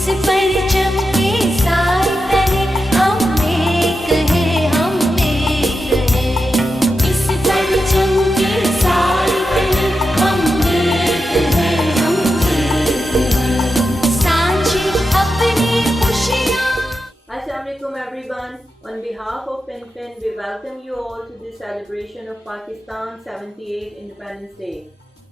परचम के साए तले हम एक हैं, हम एक हैं। इस परचम के साए तले हम एक हैं, हम एक हैं। सांझी अपनी खुशियाँ। Assalamualaikum everyone. On behalf of FinFin, we welcome you all to this celebration of Pakistan's 78th Independence Day.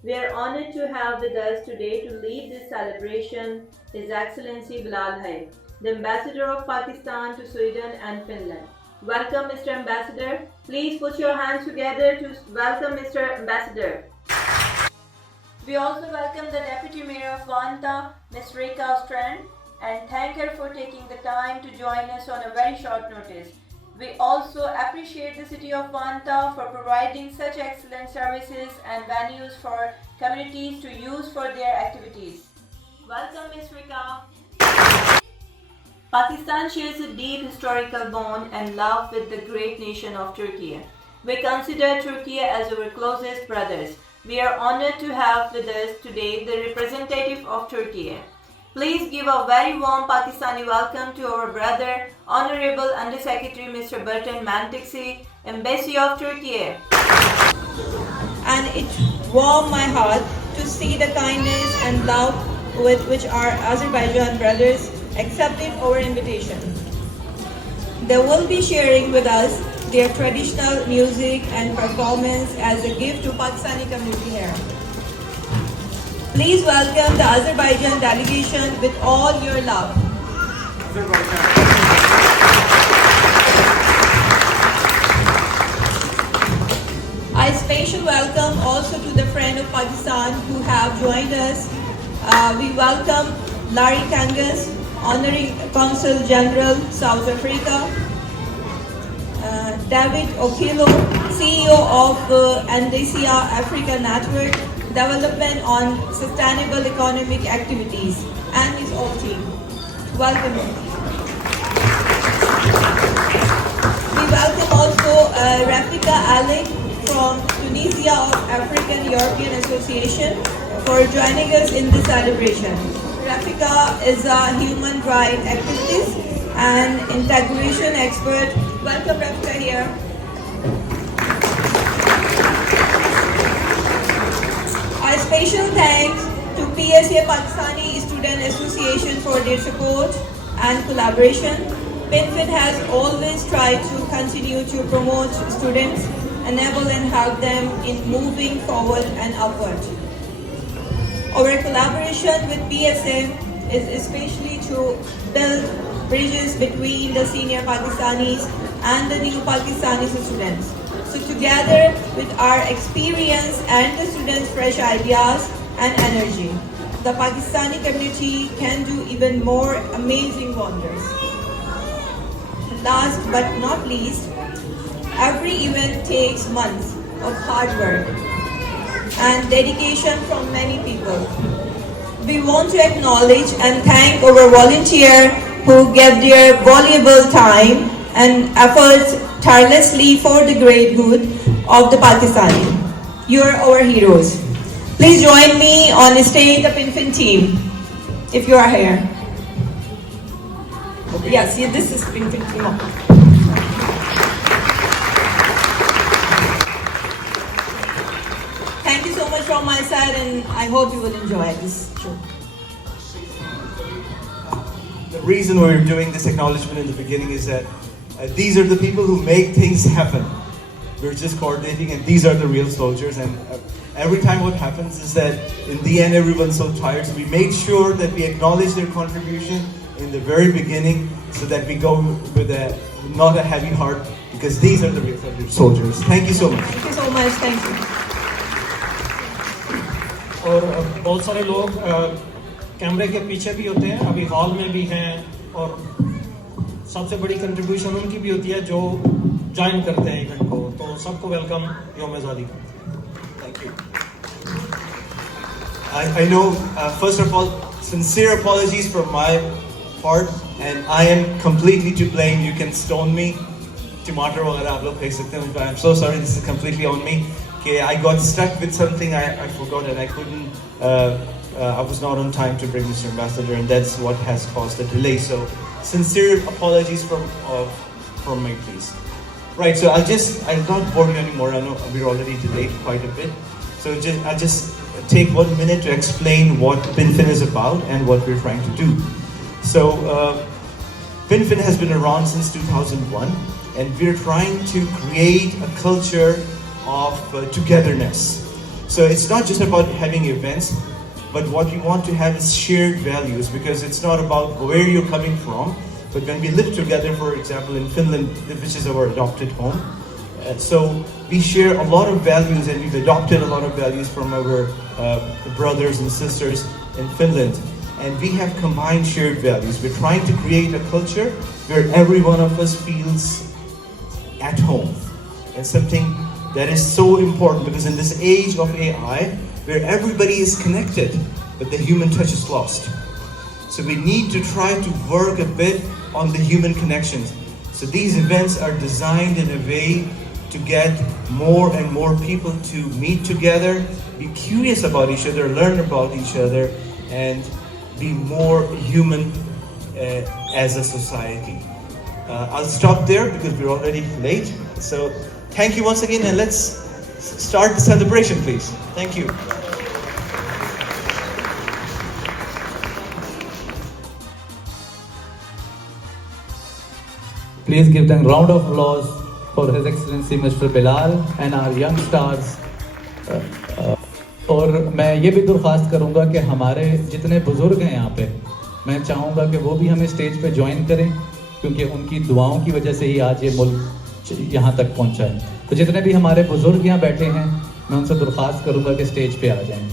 We are honored to have with us today to lead this celebration His Excellency Bilal Hai, the Ambassador of Pakistan to Sweden and Finland. Welcome, Mr. Ambassador. Please put your hands together to welcome Mr. Ambassador. We also welcome the Deputy Mayor of Vanta, Ms. Rekha Strand, and thank her for taking the time to join us on a very short notice. We also appreciate the city of Vanta for providing such excellent services and venues for communities to use for their activities. Welcome, Ms. Rekha. Pakistan shares a deep historical bond and love with the great nation of Turkey. We consider Turkey as our closest brothers. We are honored to have with us today the representative of Turkey. Please give a very warm Pakistani welcome to our brother, Honorable Under Secretary Mr. Burton Mantiksi, Embassy of Turkey. And it warmed my heart to see the kindness and love with which our Azerbaijan brothers accepted our invitation. They will be sharing with us their traditional music and performance as a gift to Pakistani community here. Please welcome the Azerbaijan delegation with all your love. A special welcome also to the friend of Pakistan who have joined us. We welcome Larry Kangas, Honorary Consul General, South Africa. David Okilo, CEO of Andasia Africa Network, Development on Sustainable Economic Activities, and his whole team. Welcome. We welcome also Rafika Alek from Tunisia of African European Association for joining us in this celebration. Rafika is a human rights activist and integration expert. Welcome, Rafika, here. A special thanks to PSA Pakistani Student Association for their support and collaboration. PinFin has always tried to continue to promote students, enable and help them in moving forward and upward. Our collaboration with PSA is especially to build bridges between the senior Pakistanis and the new Pakistani students. So together with our experience and the students' fresh ideas and energy, the Pakistani community can do even more amazing wonders. Last but not least, every event takes months of hard work and dedication from many people. We want to acknowledge and thank our volunteers who gave their valuable time and efforts tirelessly for the great good of the Pakistani. You are our heroes. Please join me on stage, the PinFin team, if you are here. Okay. Yes, this is PinFin team. Thank you so much from my side, and I hope you will enjoy this show. The reason we're doing this acknowledgement in the beginning is that these are the people who make things happen. We're just coordinating, and these are the real soldiers. And every time what happens is that in the end everyone's so tired, so we made sure that we acknowledge their contribution in the very beginning so that we go with not a heavy heart, because these are the real soldiers. Thank you so much. Thank you so much. Thank you. और बहुत सारे लोग कैमरे के पीछे भी होते हैं, अभी हॉल में भी हैं, और सबसे बड़ी कंट्रीब्यूशन उनकी भी होती है जो ज्वाइन करते हैं इवेंट को. तो सबको वेलकम योम आज़ादी का. Thank you. I know, first of all, sincere apologies from my part, and I am completely to blame. You can stone me, tomato वगैरह आप लोग फेंक सकते हैं, but I'm so sorry. This is completely on me. Okay, I got stuck with something I forgot, and I couldn't I was not on time to bring Mr. Ambassador, and that's what has caused the delay. So, sincere apologies from me, please. Right. So I'll not bore you anymore. I know we're already delayed quite a bit. So I'll just take 1 minute to explain what PinFin is about and what we're trying to do. So PinFin has been around since 2001, and we're trying to create a culture of togetherness. So it's not just about having events, but what we want to have is shared values, because it's not about where you're coming from, but when we live together, for example, in Finland, which is our adopted home, so we share a lot of values, and we've adopted a lot of values from our brothers and sisters in Finland. And we have combined shared values. We're trying to create a culture where every one of us feels at home. And something that is so important, because in this age of AI, where everybody is connected, but the human touch is lost. So we need to try to work a bit on the human connections. So these events are designed in a way to get more and more people to meet together, be curious about each other, learn about each other, and be more human as a society. I'll stop there because we're already late. So thank you once again, and let's start the celebration, please. Thank you. Please give them a round of applause for His Excellency Mr. Bilal and our young stars. और मैं ये भी दरख्वास्त करूँगा कि हमारे जितने बुज़ुर्ग हैं यहाँ पे, मैं चाहूँगा कि वो भी हमें स्टेज पे ज्वाइन करें, क्योंकि उनकी दुआओं की वजह से ही आज ये मुल्क यहाँ तक पहुँचा है। तो जितने भी हमारे बुज़ुर्ग यहाँ बैठे हैं, मैं उनसे दरख्वास्त करूँगा कि स्टेज पे आ जाएं।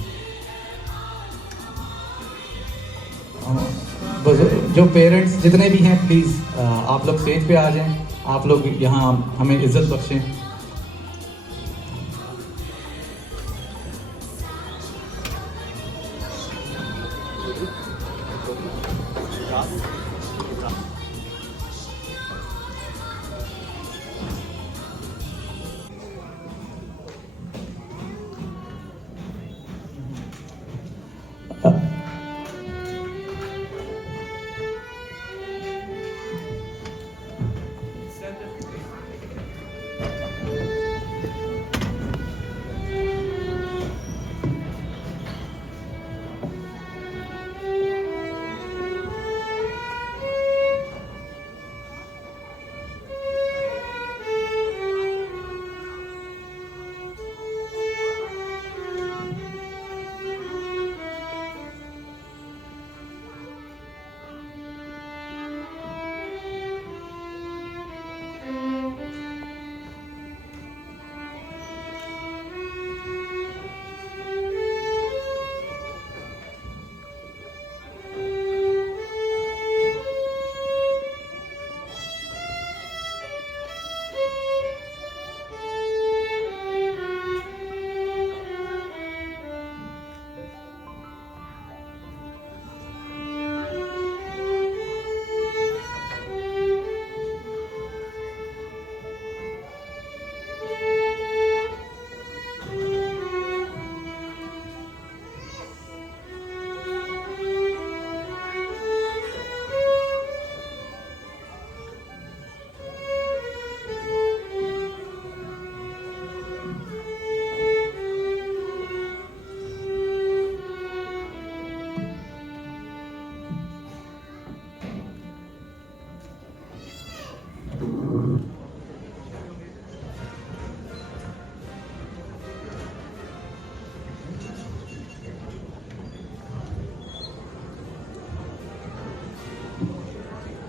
जो पेरेंट्स जितने भी हैं, प्लीज़ आप लोग स्टेज पे आ जाएं। आप लोग यहाँ हमें इज्जत बख्शें।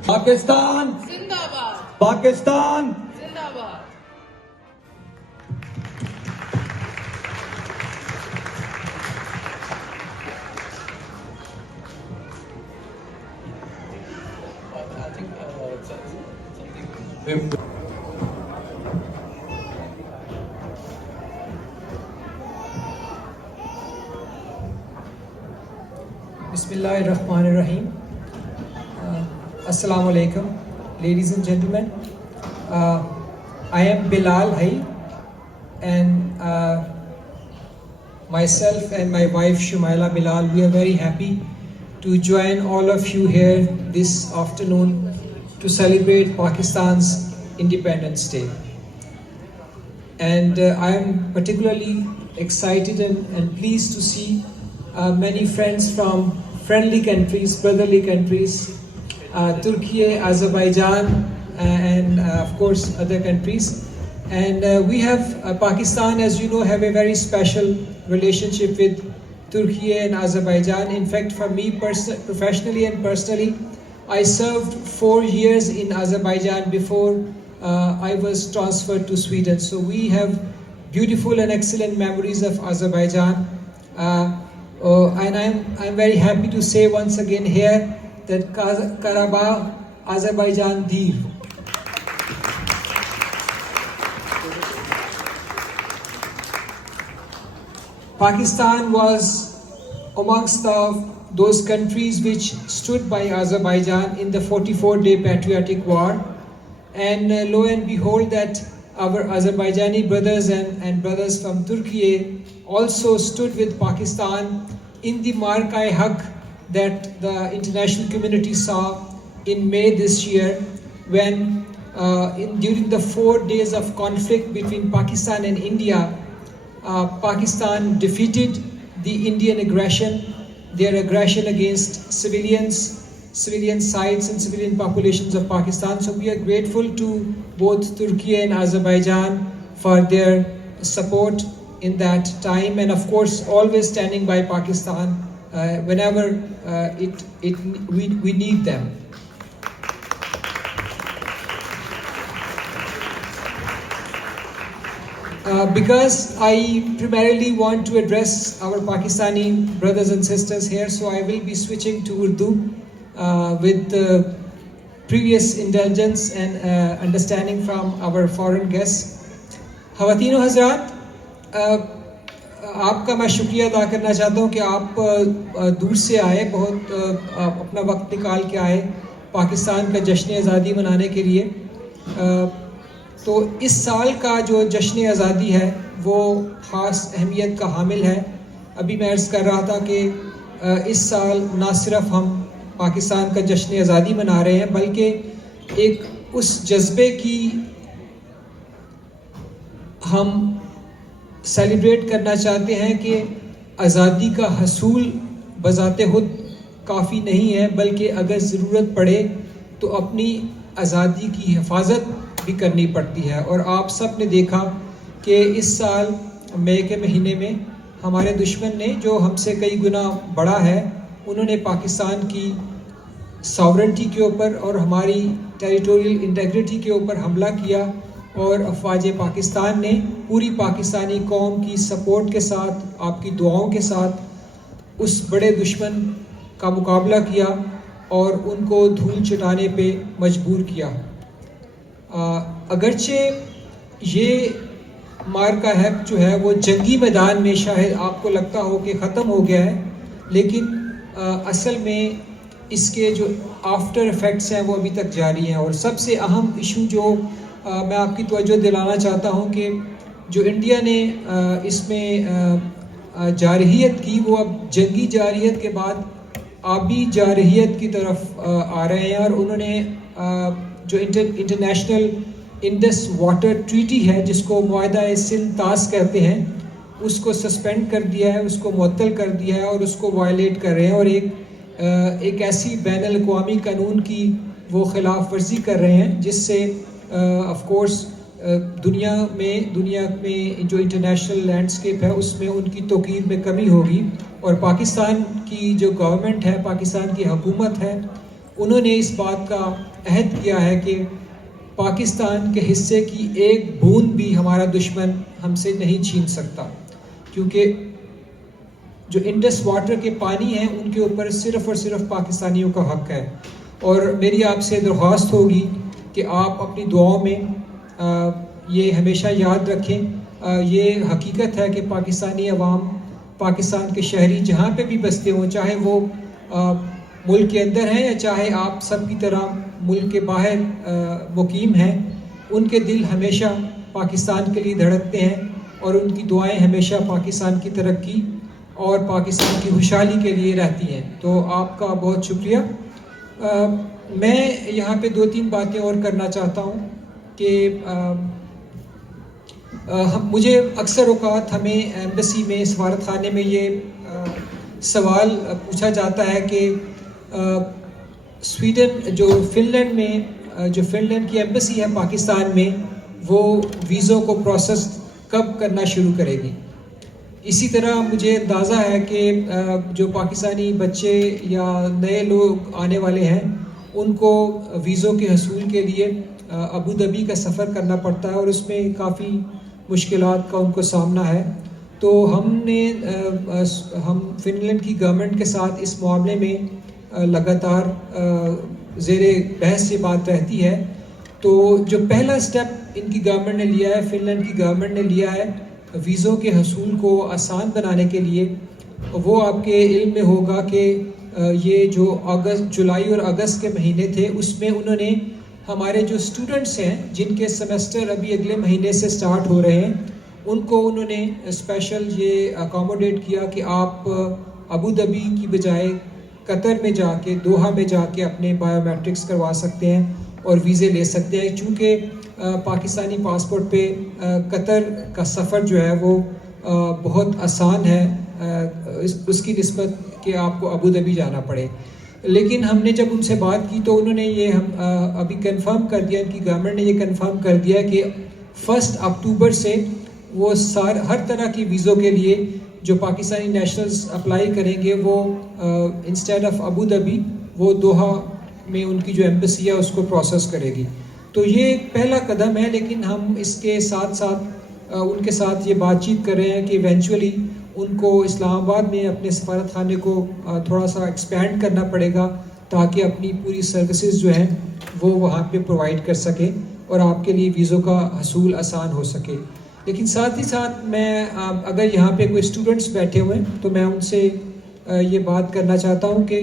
पाकिस्तान जिंदाबाद, पाकिस्तान जिंदाबाद। Bismillahirrahmanirrahim. Assalamu alaikum, ladies and gentlemen. I am Bilal Hai, and myself and my wife Shumaila Bilal, we are very happy to join all of you here this afternoon to celebrate Pakistan's Independence Day. And I am particularly excited and pleased to see many friends from friendly countries, brotherly countries, Turkey, Azerbaijan, and of course other countries. And we have Pakistan, as you know, have a very special relationship with Turkey and Azerbaijan. In fact, for me professionally and personally, I served 4 years in Azerbaijan before I was transferred to Sweden. So we have beautiful and excellent memories of Azerbaijan. And I'm very happy to say once again here that Karabakh, Azerbaijan Dir. Pakistan was amongst those countries which stood by Azerbaijan in the 44-day patriotic war. And lo and behold that our Azerbaijani brothers and brothers from Turkey also stood with Pakistan in the Mark-i-Haq that the international community saw in May this year, when during the 4 days of conflict between Pakistan and India, Pakistan defeated the Indian aggression, their aggression against civilian sites and civilian populations of Pakistan. So we are grateful to both Turkey and Azerbaijan for their support in that time, and of course always standing by Pakistan whenever we need them. Because I primarily want to address our Pakistani brothers and sisters here, so I will be switching to Urdu with the previous indulgence and understanding from our foreign guests. Khawateen o Hazrat, आपका मैं शुक्रिया अदा करना चाहता हूँ कि आप दूर से आए, बहुत अपना वक्त निकाल के आए पाकिस्तान का जश्न आज़ादी मनाने के लिए। तो इस साल का जो जश्न आज़ादी है वो ख़ास अहमियत का हामिल है। अभी मैं अर्ज़ कर रहा था कि इस साल ना सिर्फ हम पाकिस्तान का जश्न आज़ादी मना रहे हैं, बल्कि एक उस जज्बे की हम सेलिब्रेट करना चाहते हैं कि आज़ादी का हसूल बज़ाते खुद काफ़ी नहीं है, बल्कि अगर ज़रूरत पड़े तो अपनी आज़ादी की हिफाजत भी करनी पड़ती है। और आप सब ने देखा कि इस साल मई के महीने में हमारे दुश्मन ने, जो हमसे कई गुना बड़ा है, उन्होंने पाकिस्तान की सॉवरेंटी के ऊपर और हमारी टेरिटोरियल इंटेग्रिटी के ऊपर हमला किया, और अफवाज पाकिस्तान ने पूरी पाकिस्तानी कौम की सपोर्ट के साथ, आपकी दुआओं के साथ उस बड़े दुश्मन का मुकाबला किया और उनको धूल चटाने पे मजबूर किया। अगरचे ये मार्का-ए-हक जो है वो जंगी मैदान में शायद आपको लगता हो कि ख़त्म हो गया है, लेकिन असल में इसके जो आफ्टर इफ़ेक्ट्स हैं वो अभी तक जारी हैं। और सबसे अहम इशू जो मैं आपकी तवज्जो दिलाना चाहता हूँ कि जो इंडिया ने इसमें जारहियत की, वो अब जंगी जारहियत के बाद आबी जारहियत की तरफ आ रहे हैं। और उन्होंने जो इंटरनेशनल इंडस वाटर ट्रीटी है, जिसको मुआहदा सिंध तास कहते हैं, उसको सस्पेंड कर दिया है, उसको मुअत्तल कर दिया है और उसको वायलेट कर रहे हैं, और एक ऐसी बैनुल अक़वामी कानून की वो खिलाफ वर्जी कर रहे हैं जिससे ऑफ कोर्स दुनिया में जो इंटरनेशनल लैंडस्केप है उसमें उनकी तौक़ीर में कमी होगी। और पाकिस्तान की जो गवर्नमेंट है, पाकिस्तान की हुकूमत है, उन्होंने इस बात का अहद किया है कि पाकिस्तान के हिस्से की एक बूंद भी हमारा दुश्मन हमसे नहीं छीन सकता, क्योंकि जो इंडस वाटर के पानी हैं उनके ऊपर सिर्फ़ और सिर्फ पाकिस्तानियों का हक़ है। और मेरी आपसे दरख्वास्त होगी कि आप अपनी दुआओं में ये हमेशा याद रखें। ये हकीकत है कि पाकिस्तानी अवाम, पाकिस्तान के शहरी जहाँ पे भी बसते हों, चाहे वो मुल्क के अंदर हैं या चाहे आप सब की तरह मुल्क के बाहर मुकीम हैं, उनके दिल हमेशा पाकिस्तान के लिए धड़कते हैं। और उनकी दुआएं हमेशा पाकिस्तान की तरक्की और पाकिस्तान की खुशहाली के लिए रहती हैं। तो आपका बहुत शुक्रिया। मैं यहाँ पे 2-3 बातें और करना चाहता हूँ कि मुझे अक्सर औक़ात हमें एम्बेसी में, सफारत खाने में ये सवाल पूछा जाता है कि स्वीडन जो फ़िनलैंड की एम्बेसी है पाकिस्तान में, वो वीज़ों को प्रोसेस कब करना शुरू करेगी। इसी तरह मुझे अंदाज़ा है कि जो पाकिस्तानी बच्चे या नए लोग आने वाले हैं, उनको वीज़ों के हसूल के लिए अबू धाबी का सफ़र करना पड़ता है और उसमें काफ़ी मुश्किलात का उनको सामना है। तो हम फ़िनलैंड की गवर्नमेंट के साथ इस मामले में लगातार ज़ेरे बहस ये बात रहती है। तो जो पहला स्टेप इनकी गवर्नमेंट ने लिया है, फ़िनलैंड की गवर्नमेंट ने लिया है वीज़ों के हसूल को आसान बनाने के लिए, वो आपके इल्म में होगा कि ये जो जुलाई और अगस्त के महीने थे, उसमें उन्होंने हमारे जो स्टूडेंट्स हैं जिनके सेमेस्टर अभी अगले महीने से स्टार्ट हो रहे हैं, उनको उन्होंने स्पेशल ये अकोमोडेट किया कि आप अबू धाबी की बजाय कतर में जाके, दोहा में जाके अपने बायोमेट्रिक्स करवा सकते हैं और वीज़े ले सकते हैं। चूँकि पाकिस्तानी पासपोर्ट पे कतर का सफ़र जो है वो बहुत आसान है उसकी निस्बत कि आपको अबू धाबी जाना पड़े। लेकिन हमने जब उनसे बात की तो उन्होंने ये अभी कंफर्म कर दिया, इनकी गवर्नमेंट ने ये कंफर्म कर दिया कि 1 अक्टूबर से वो हर तरह की वीज़ों के लिए जो पाकिस्तानी नेशनल्स अप्लाई करेंगे, वो इंस्टेड ऑफ अबू धाबी वो दोहा में उनकी जो एम्बेसी है उसको प्रोसेस करेगी। तो ये पहला कदम है, लेकिन हम इसके साथ साथ उनके साथ ये बातचीत कर रहे हैं कि इवेंचुअली उनको इस्लामाबाद में अपने सफारत खाने को थोड़ा सा एक्सपेंड करना पड़ेगा ताकि अपनी पूरी सर्विसेज जो हैं वो वहाँ पे प्रोवाइड कर सकें और आपके लिए वीज़ों का हसूल आसान हो सके। लेकिन साथ ही साथ मैं अगर यहाँ पे कोई स्टूडेंट्स बैठे हुए हैं तो मैं उनसे ये बात करना चाहता हूँ कि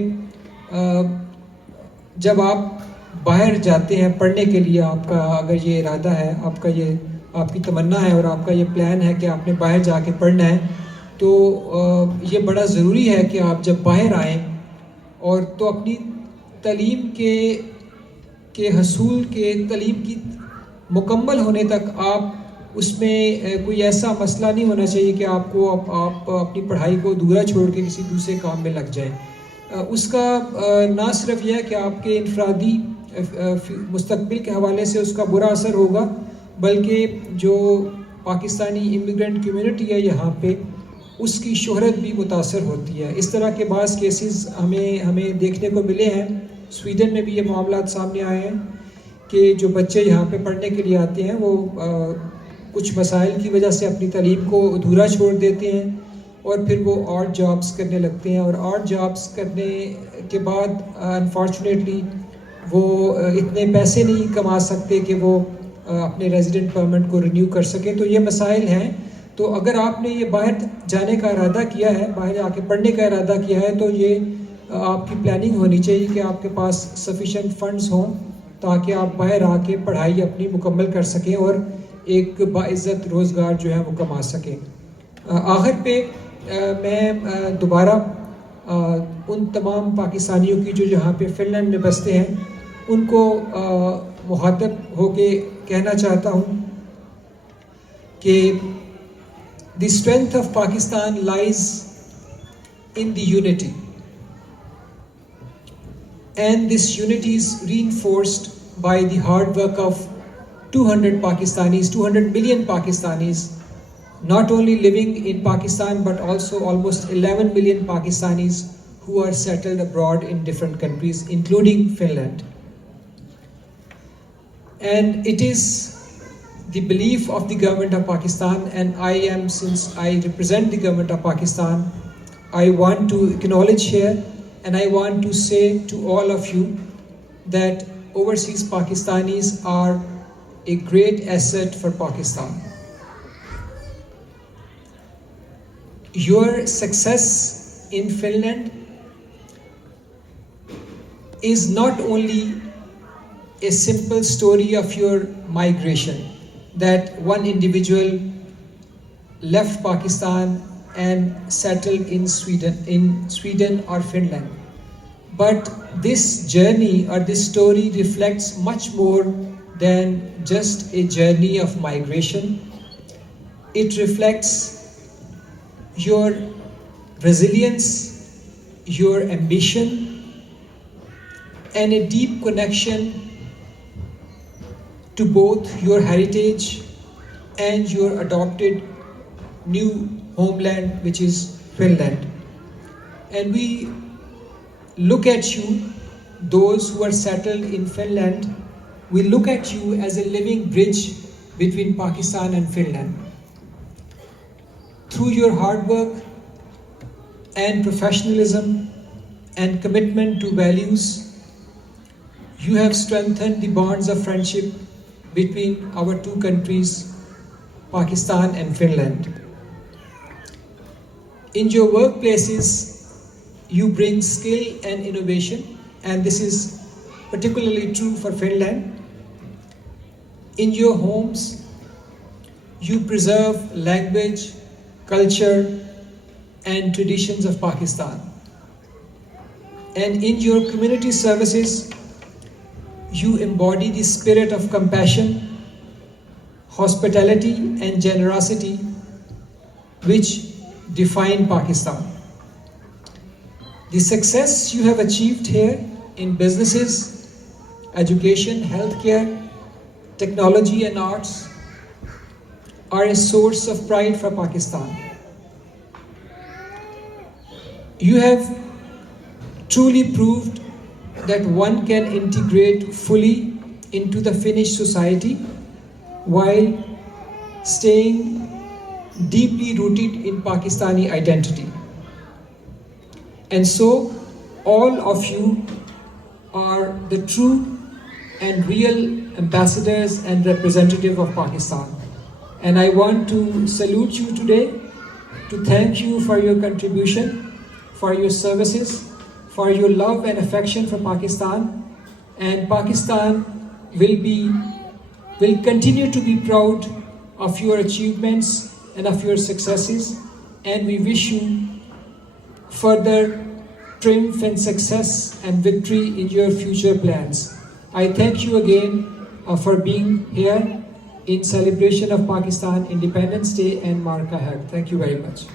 जब आप बाहर जाते हैं पढ़ने के लिए, आपका अगर ये इरादा है, आपकी तमन्ना है और आपका ये प्लान है कि आपने बाहर जाके पढ़ना है, तो ये बड़ा ज़रूरी है कि आप जब बाहर आएँ और तो अपनी तालीम के हसूल के तालीम की मुकम्मल होने तक आप उसमें कोई ऐसा मसला नहीं होना चाहिए कि आप अपनी पढ़ाई को अधूरा छोड़ के किसी दूसरे काम में लग जाएं। उसका ना सिर्फ यह है कि आपके इनफरादी मुस्तकबिल के हवाले से उसका बुरा असर होगा, बल्कि जो पाकिस्तानी इमिग्रेंट कम्युनिटी है यहाँ पे, उसकी शोहरत भी मुतासर होती है। इस तरह के बाज़ केसेस हमें देखने को मिले हैं। स्वीडन में भी ये मामलात सामने आए हैं कि जो बच्चे यहाँ पे पढ़ने के लिए आते हैं वो कुछ मसाइल की वजह से अपनी तालीम को अधूरा छोड़ देते हैं और फिर वो ऑड जॉब्स करने लगते हैं और ऑड जॉब्स करने के बाद अनफॉर्चुनेटली वो इतने पैसे नहीं कमा सकते कि वो अपने रेजिडेंट परमिट को रिन्यू कर सकें। तो ये मसाइल हैं। तो अगर आपने ये बाहर जाने का इरादा किया है, बाहर जाके पढ़ने का इरादा किया है, तो ये आपकी प्लानिंग होनी चाहिए कि आपके पास सफिशेंट फंड्स हों ताकि आप बाहर आके पढ़ाई अपनी मुकम्मल कर सकें और एक बाइज़्ज़त रोज़गार जो है वो कमा सकें। आखिर पे मैं दोबारा उन तमाम पाकिस्तानियों की जो यहाँ पे फ़िनलैंड में बसते हैं उनको मुखातब होके कहना चाहता हूँ कि the strength of Pakistan lies in the unity, and this unity is reinforced by the hard work of 200 million Pakistanis, not only living in Pakistan but also almost 11 million Pakistanis who are settled abroad in different countries, including Finland. And it is the belief of the government of Pakistan, and since I represent the government of Pakistan, I want to acknowledge here and I want to say to all of you that overseas Pakistanis are a great asset for Pakistan. Your success in Finland is not only a simple story of your migration, that one individual left Pakistan and settled in Sweden or Finland. But this journey or this story reflects much more than just a journey of migration. It reflects your resilience, your ambition, and a deep connection to both your heritage and your adopted new homeland, which is Finland. And we look at you, those who are settled in Finland, we look at you as a living bridge between Pakistan and Finland. Through your hard work and professionalism and commitment to values, you have strengthened the bonds of friendship between our two countries, Pakistan and Finland. In your workplaces, you bring skill and innovation, and this is particularly true for Finland. In your homes, you preserve language, culture, and traditions of Pakistan. And in your community services, you embody the spirit of compassion, hospitality, and generosity which define Pakistan. The success you have achieved here in businesses, education, healthcare, technology, and arts are a source of pride for Pakistan. You have truly proved that one can integrate fully into the Finnish society while staying deeply rooted in Pakistani identity. And so, all of you are the true and real ambassadors and representative of Pakistan. And I want to salute you today, to thank you for your contribution, for your services, for your love and affection for Pakistan. And Pakistan will continue to be proud of your achievements and of your successes. And we wish you further triumph and success and victory in your future plans. I thank you again for being here in celebration of Pakistan Independence Day and Marka Haq. Thank you very much.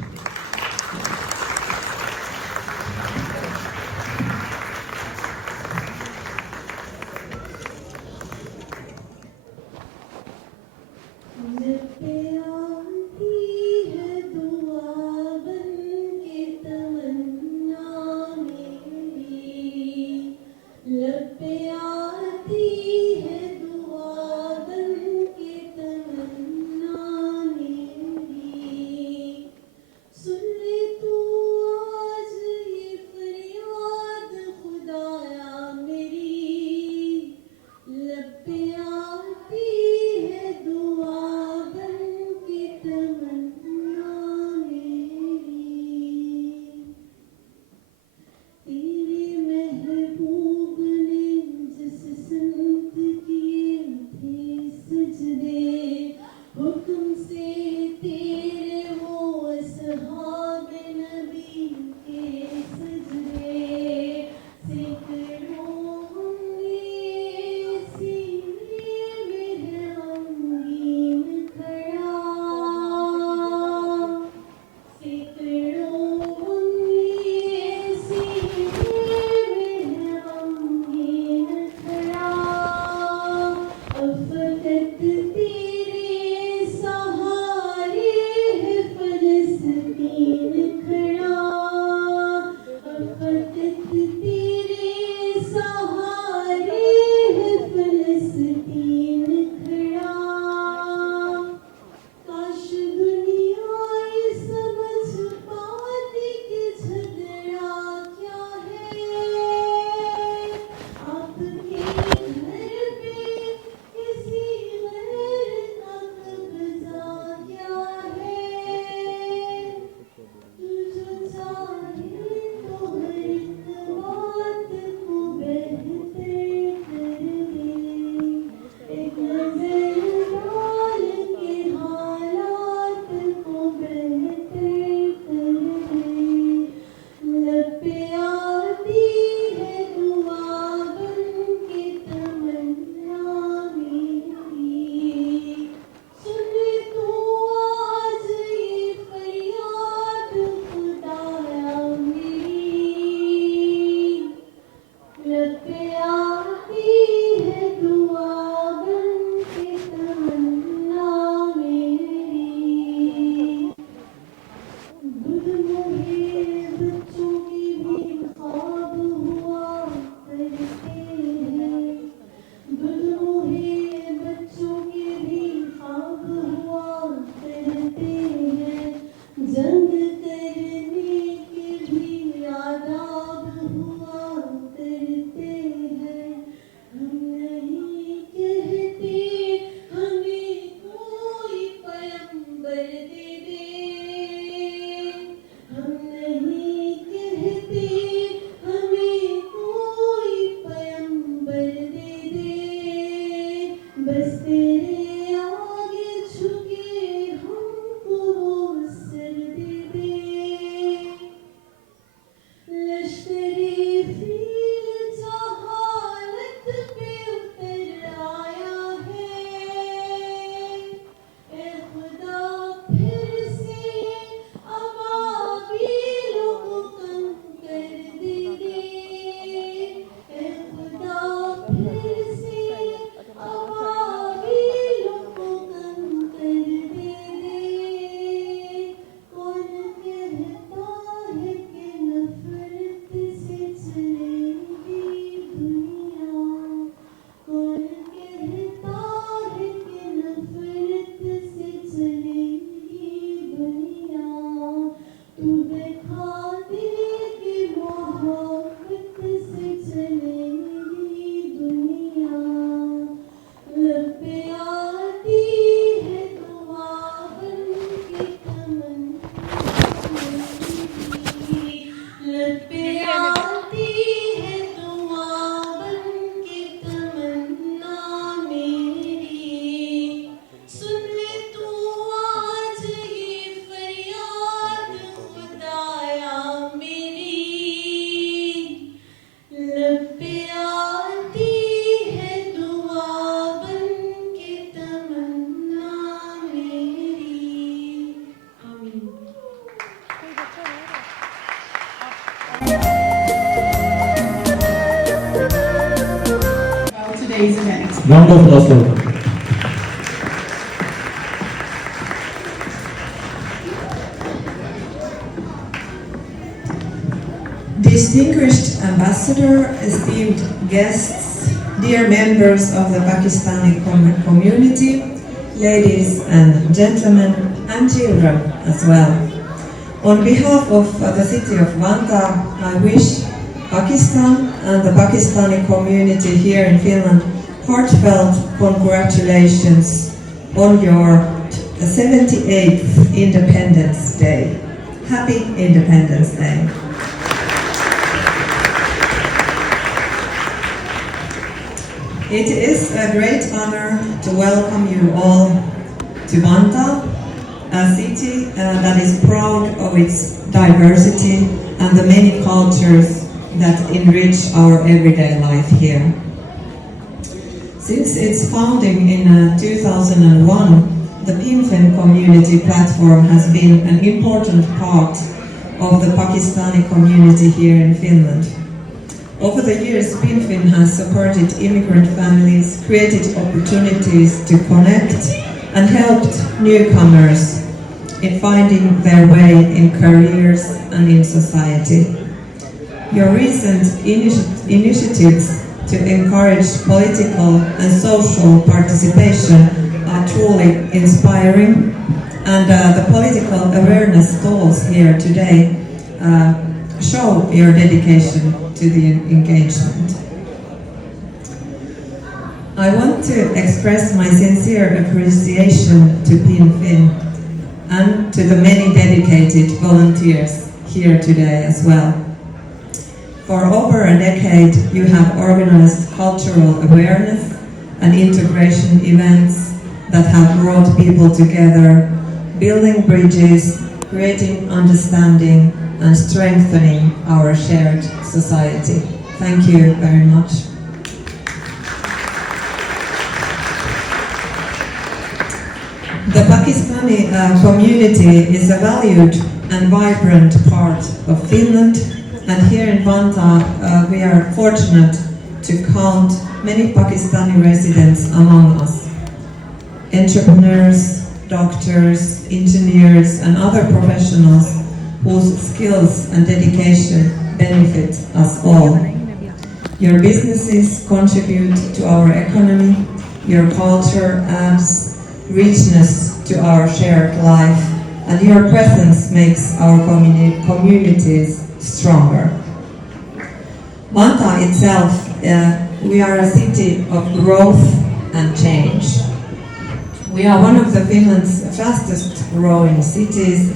पे आती है दुआ बन के तमन्ना मेरी दूध मुहे बच्चों के भी ख्वाब हुआ करते हैं दूध मुहे बच्चों के भी ख्वाब हुआ करते हैं जंग करने के भी आदाब हुआ करते हैं हम नहीं कहते हमें कोई पैगंबर दे दे हम नहीं कहते हमें कोई पैगंबर दे दे बस तेरे आगे झुके हमको वो सर दे दे लश्करी फील जहालत पे उतर आया है ए खुदा फिर से अबाबीलों को कम कर दे दे ए खुदा फिर से अबाबीलों को कम कर दे दे कौन कहता है कि नफरत से चलेगी दुनिया कौन कहता है कि नफरत से चलेगी दुनिया तू देखा दे कि मोहब्बत से चलेगी दुनिया लब पे आती है दुआ बन के तमन्ना मेरी लब पे आती है दुआ बन के तमन्ना मेरी सुन ले तू आज ये फरियाद खुदाया मेरी लब पे आती है दुआ बन के तमन्ना मेरी आमीन About today's event. Round of applause for Distinguished Ambassador, esteemed guests, dear members of the Pakistani community, ladies and gentlemen, and children as well. On behalf of the city of Vantaa, I wish Pakistan and the Pakistani community here in Finland heartfelt congratulations on your 78th Independence Day. Happy Independence Day. It is a great honor to welcome you all to Vantaa, a city that is proud of its diversity and the many cultures that enrich our everyday life here. Since its founding in 2001, the PINFIN community platform has been an important part of the Pakistani community here in Finland. Over the years, PINFIN has supported immigrant families, created opportunities to connect, and helped newcomers in finding their way in careers and in society. Your recent initiatives to encourage political and social participation are truly inspiring, and the political awareness stalls here today show your dedication to the engagement. I want to express my sincere appreciation to PINFIN and to the many dedicated volunteers here today as well. For over a decade, you have organized cultural awareness and integration events that have brought people together, building bridges, creating understanding, and strengthening our shared society. Thank you very much. The Pakistani community is a valued and vibrant part of Finland, and here in Vantaa we are fortunate to count many Pakistani residents among us. Entrepreneurs, doctors, engineers, and other professionals whose skills and dedication benefit us all. Your businesses contribute to our economy, your culture adds richness to our shared life, and your presence makes our communities stronger. Vantaa itself, we are a city of growth and change. We are one of the Finland's fastest growing cities,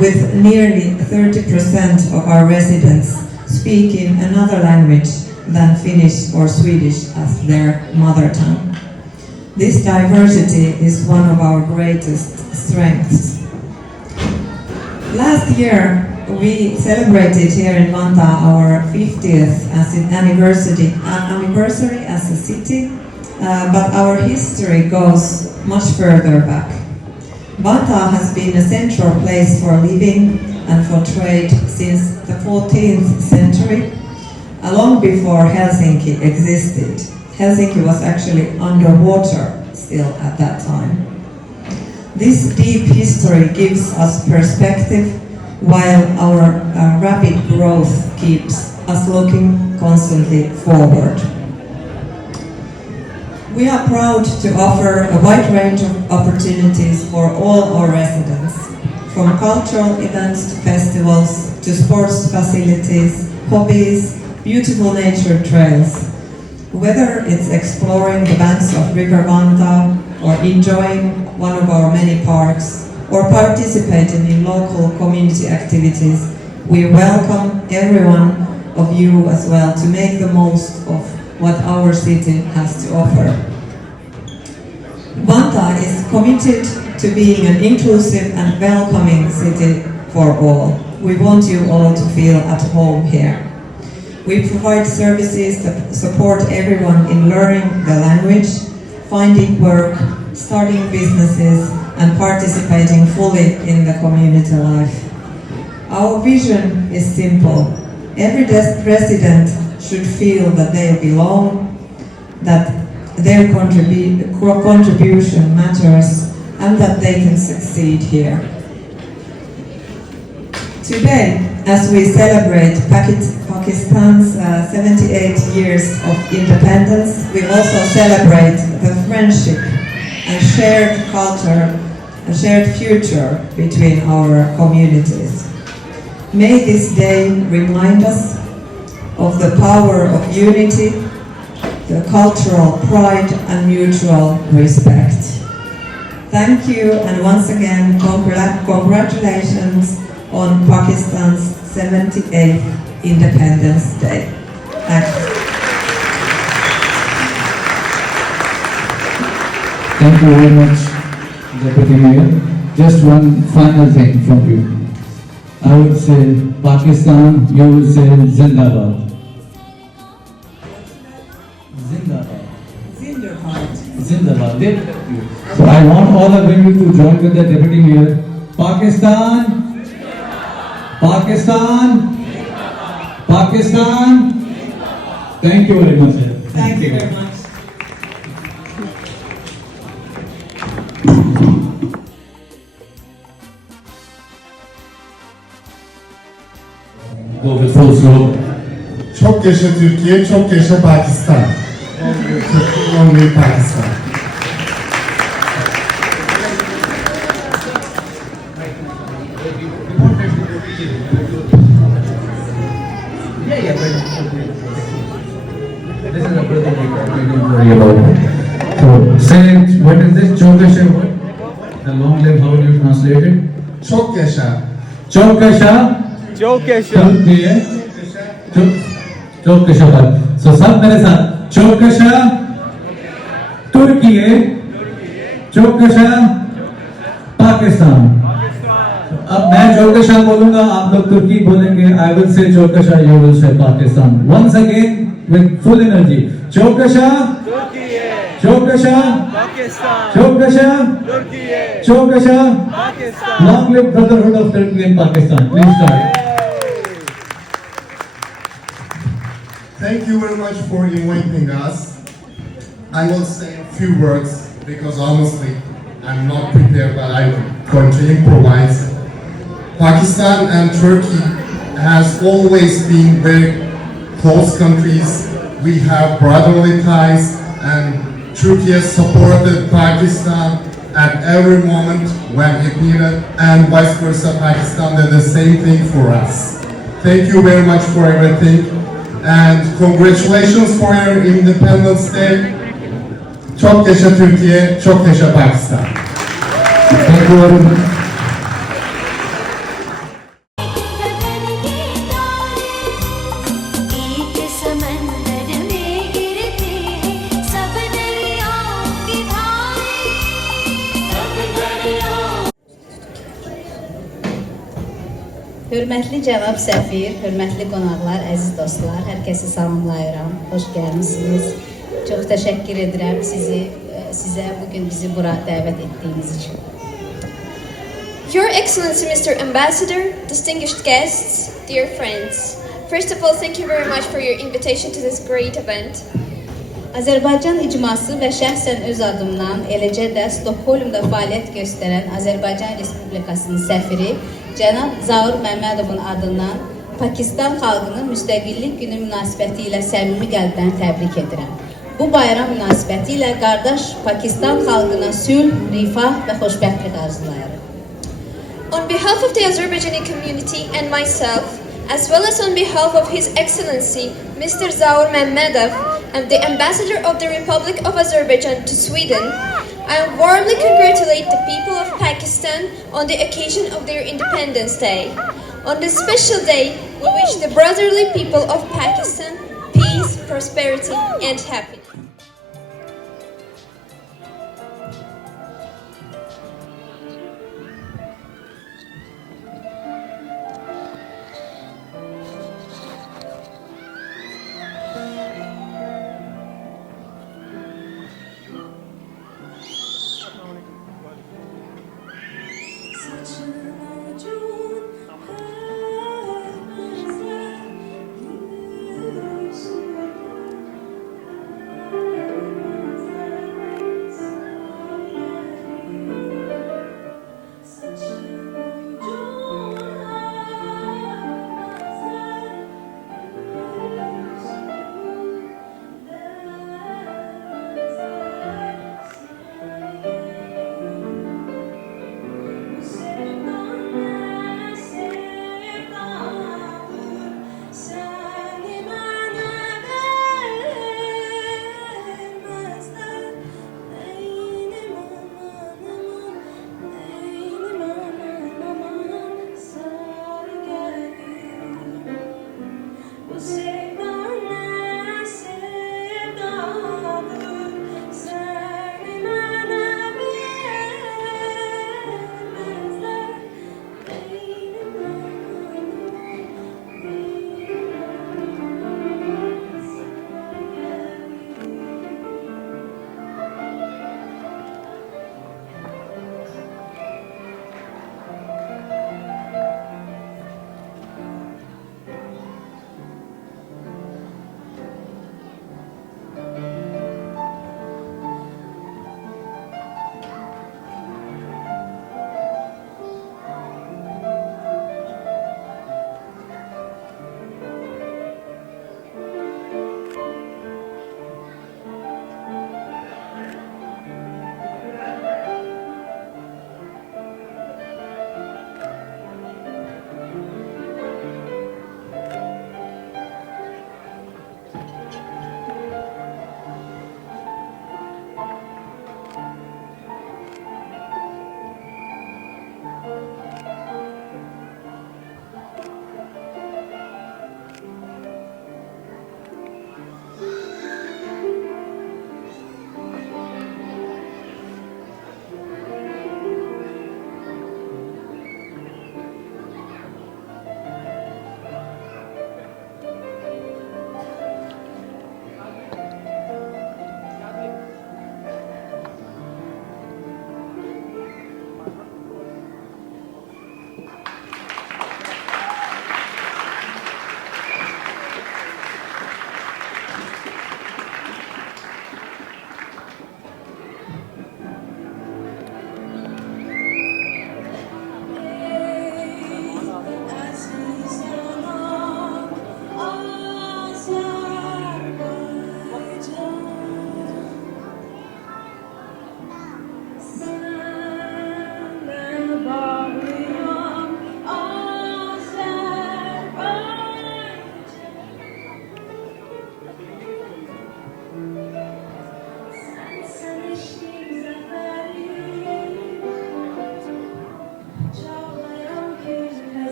with nearly 30% of our residents speaking another language than Finnish or Swedish as their mother tongue. This diversity is one of our greatest strengths. Last year, we celebrated here in Vantaa our 50th anniversary as a city, but our history goes much further back. Vantaa has been a central place for living and for trade since the 14th century, long before Helsinki existed. Helsinki was actually underwater still at that time. This deep history gives us perspective, while our rapid growth keeps us looking constantly forward. We are proud to offer a wide range of opportunities for all our residents, from cultural events to festivals, to sports facilities, hobbies, beautiful nature trails. Whether it's exploring the banks of River Vantaa, or enjoying one of our many parks, or participating in local community activities, we welcome every one of you as well to make the most of what our city has to offer. Vantaa is committed to being an inclusive and welcoming city for all. We want you all to feel at home here. We provide services that support everyone in learning the language, finding work, starting businesses, and participating fully in the community life. Our vision is simple. Every resident should feel that they belong, that their contribution matters, and that they can succeed here. Today, as we celebrate Pakistan's 78 years of independence, we also celebrate the friendship and shared culture and shared future between our communities. May this day remind us of the power of unity, the cultural pride and mutual respect. Thank you, and once again, congratulations on Pakistan's 78th Independence Day. Thank you. Thank you very much, Deputy Mayor. Just one final thing from you. I would say Pakistan, you will say Zindabad. Zindabad. Zindabad. They accept you. So I want all of you to join with the Deputy Mayor. Pakistan. Pakistan. Pakistan. Thank you very much, sir. Thank you very much. Go with full slow. Çok yaşa Türkiye, çok yaşa Pakistan. Long live Pakistan. This is a brother don't worry about it. So say, what is this? Chokasha what? The long live, how do you translate it? Çok yaşa. Chokasha. Türkiye. Chokasha. So सब मेरे साथ. Chokasha. Türkiye. Chokasha. Pakistan. अब मैं चौकशा बोलूंगा, आप लोग तुर्की बोलेंगे. I will say चौकशा, you will say Pakistan. Once again with full energy. चौकशा. चौकशा. चौकशा. चौकशा. Long live Brotherhood of Turkey and Pakistan. Please start. Thank you very much for inviting us. I will say a few words because honestly, I'm not prepared, but I'm going to improvise. Pakistan and Turkey has always been very close countries. We have brotherly ties, and Turkey has supported Pakistan at every moment when it needed, and vice versa, Pakistan did the same thing for us. Thank you very much for everything, and congratulations for your Independence Day. Çok yaşa Türkiye, çok yaşa Pakistan. Thank you very much. गगन के तारे एक समंदर में गिरते हैं सब दरियाओं की धारे सब दरियाओं Hörmətli cənab səfir, hörmətli qonaqlar, əziz dostlar, hər kəsi salamlayıram. Xoş gəlmisiniz. Çox təşəkkür edirəm sizə bugün bizi bura dəvət etdiyiniz üçün. Your Excellency, Mr. Ambassador, distinguished guests, dear friends. First of all, thank you very much for your invitation to this great event. Azərbaycan icması və şəxsən öz adımdan, eləcə də Stokholmda fəaliyyət göstərən Azərbaycan Respublikasının səfiri cənab Zaur Məmmədovun adından Pakistan xalqını Müstəqillik Günü münasibəti ilə səmimi qəlbdən təbrik edirəm. Bu bayram münasibəti ilə qardaş Pakistan xalqına sülh, rifah və xoşbəxtlik arzulayırıq. On behalf of the Azerbaijani community and myself, as well as on behalf of His Excellency, Mr. Zaur Mehmedov, and the Ambassador of the Republic of Azerbaijan to Sweden, I warmly congratulate the people of Pakistan on the occasion of their Independence Day. On this special day, we wish the brotherly people of Pakistan peace, prosperity, and happiness.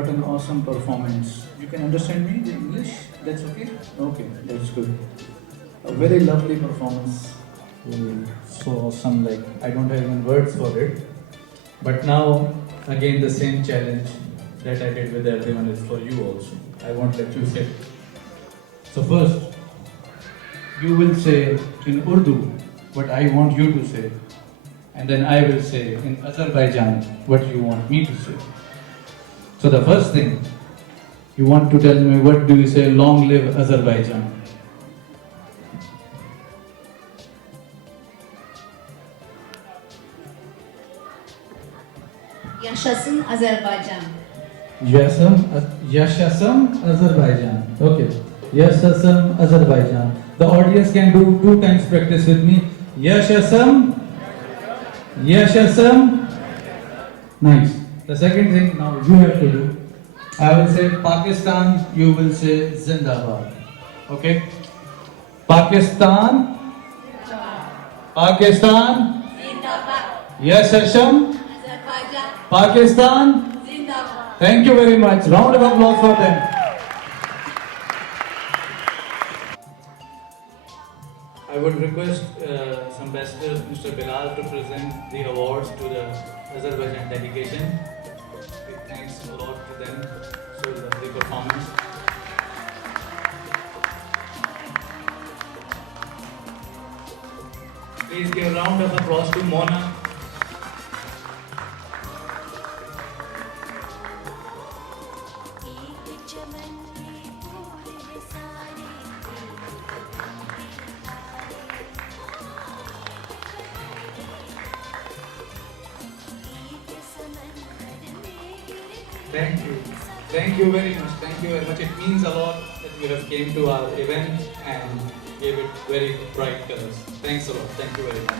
what an awesome performance. You can understand me, the English? That's okay? Okay, that's good. A very lovely performance. So awesome, like I don't have even words for it. But now, again, the same challenge that I did with everyone is for you also. I won't let you sit. So first, you will say in Urdu what I want you to say. And then I will say in Azerbaijan what you want me to say. So the first thing, you want to tell me what do you say, long live Azerbaijan. Yaşasın Azerbaycan. Yaşasın Azerbaijan. Okay. Yaşasın Azerbaijan. The audience can do 2 times practice with me. Yaşasın. Yaşasın. Nice. The second thing now you have to do. I will say Pakistan, you will say Zindabad. Okay? Pakistan. Pakistan. Zindabad. Yaşasın. Azerbaycan. Pakistan. Zindabad. Thank you very much. Round of applause for them. I would request Ambassador Mr. Bilal to present the awards to the Azerbaijan delegation. Thanks a lot to them for the performance. Please give a round of applause to Mona. एक चमन में फूल है सारे एक समंदर में Thank you. Thank you very much. Thank you very much. It means a lot that you have came to our event and gave it very bright colors. Thanks a lot. Thank you very much.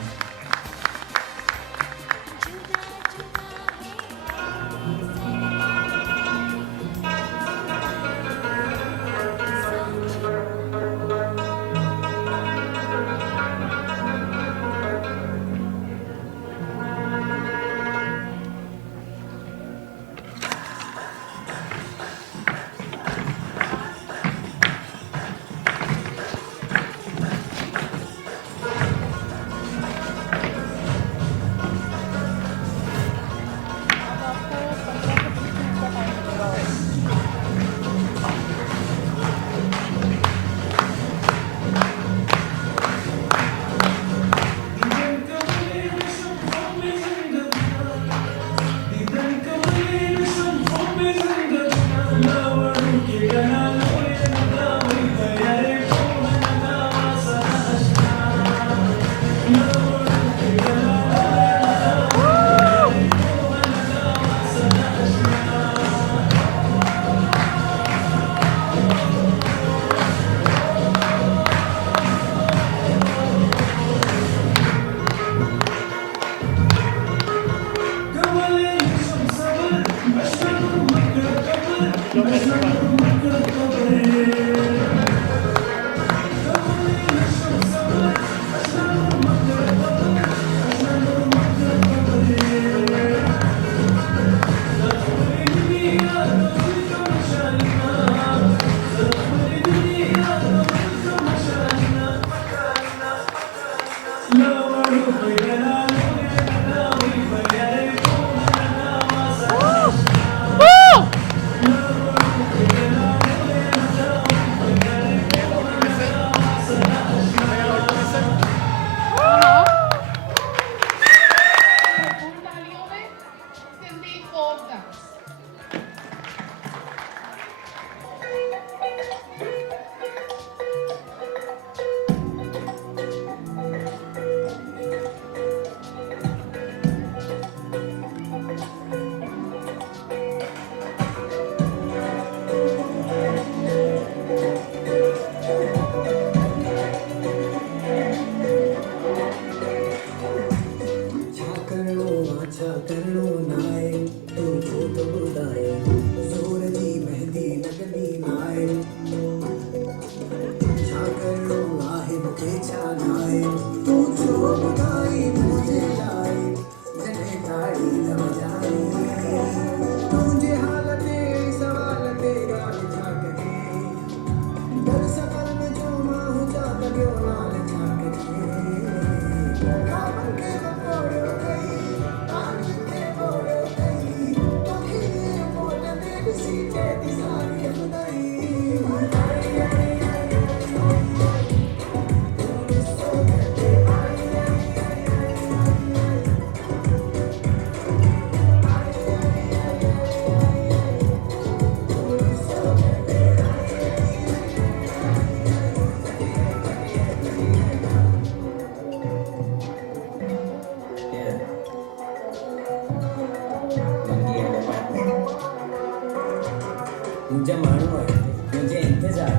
मुझे मालूम है मुझे इंतजार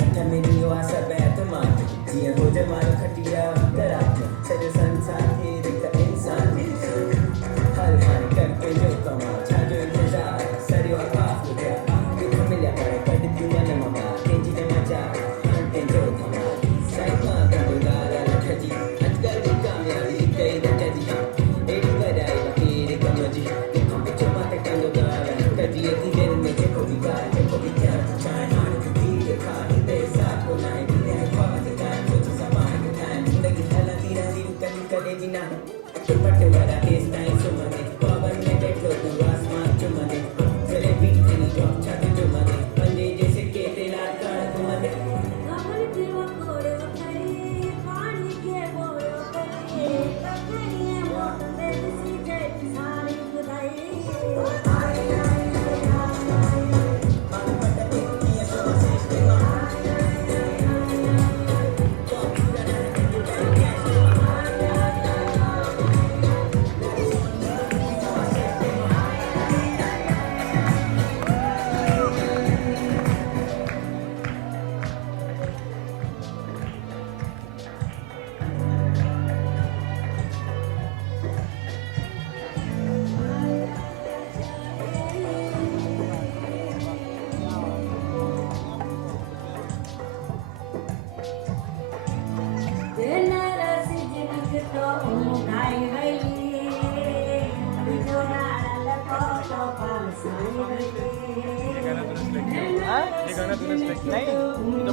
हटा मेरी आशा बैत मान जिया हो जा मारो खटिया करा सजो संसार तेरे का इंसान हर हर करके जो कमा छाजो इंतजार सरी और पास हो गया कितना मिला पर कद दुनिया ने ममा केंजी ने मजा हंटे जो कमा साइमा का बुगारा लखजी अजगर की कामयाबी कई दटजी एडी बड़ाई तेरे कमजी हम पे चमाते कंदो गारा कदी एक दिन में को भी गाय को भी क्या चाहे हार की भी खाने दे साथ को नहीं भी है पापा के काम को तो समान के टाइम जिंदगी हला तेरा दिल कभी करे बिना पट्टे वाला केस टाइम सुमने पावन में बैठो तू आसमान चुमने चले बीट नहीं ड्रॉप छाते चुमने पंजे जैसे के तेरा कान घुमने कमल की वो कोरे उतरी पानी के बोरो करी ककरिए मोट में किसी के सारी खुदाई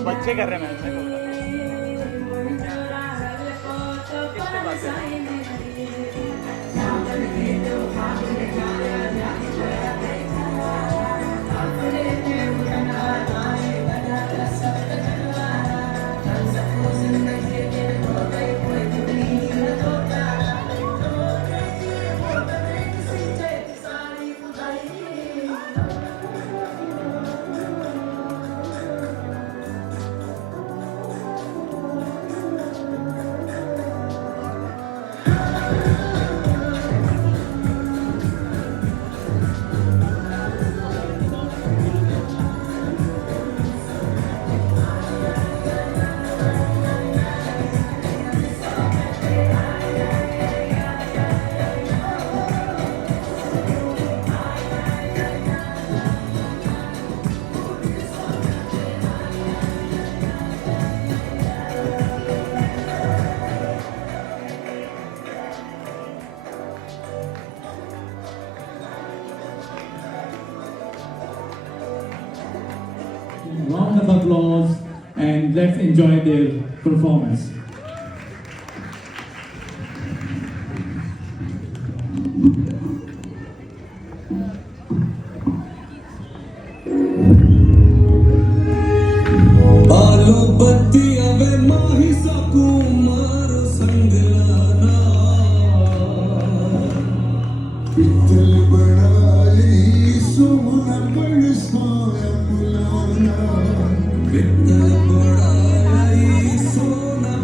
बच्चे कर रहे हैं Round of applause and let's enjoy their performance. आलू बत्ती अवे माही सकू मारो संगलाना पितल बनाई सुमन बड़ सोया मुलाना पितल बनाई सोना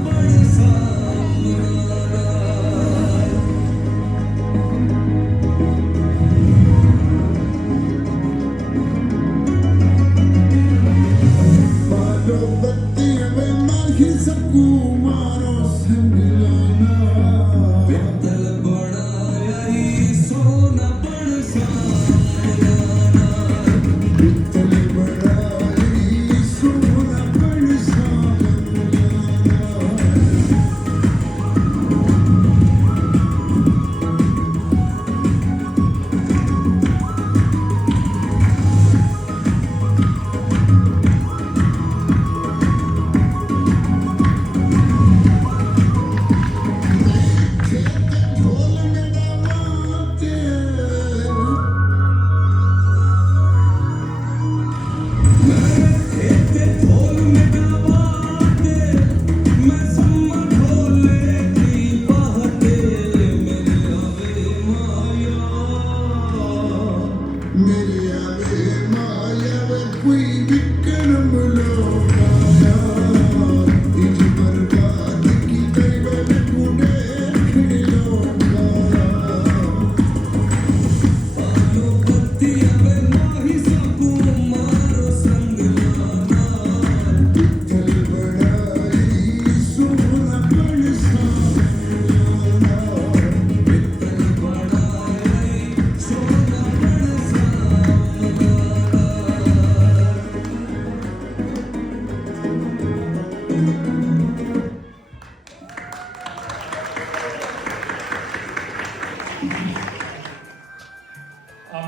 आप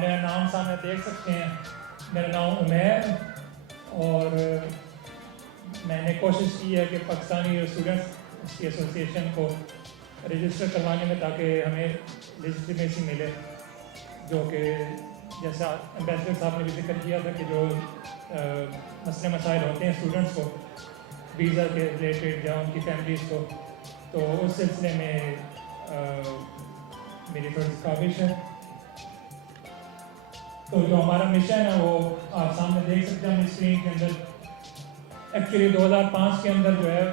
मेरा नाम सामने देख सकते हैं, मेरा नाम उमैर, और मैंने कोशिश की है कि पाकिस्तानी स्टूडेंट्स की एसोसिएशन को रजिस्टर करवाने में, ताकि हमें लेजिटिमेसी मिले, जो कि जैसा एम्बेसडर साहब ने भी जिक्र किया था कि जो मसले मसाइल होते हैं स्टूडेंट्स को वीज़ा के रिलेटेड या उनकी फैमिलीज़ को, तो उस सिलसिले में मेरी थोड़ी ख्वाहिश है। तो जो हमारा मिशन है वो आप सामने देख सकते हैं स्क्रीन के अंदर। एक्चुअली 2005 के अंदर जो है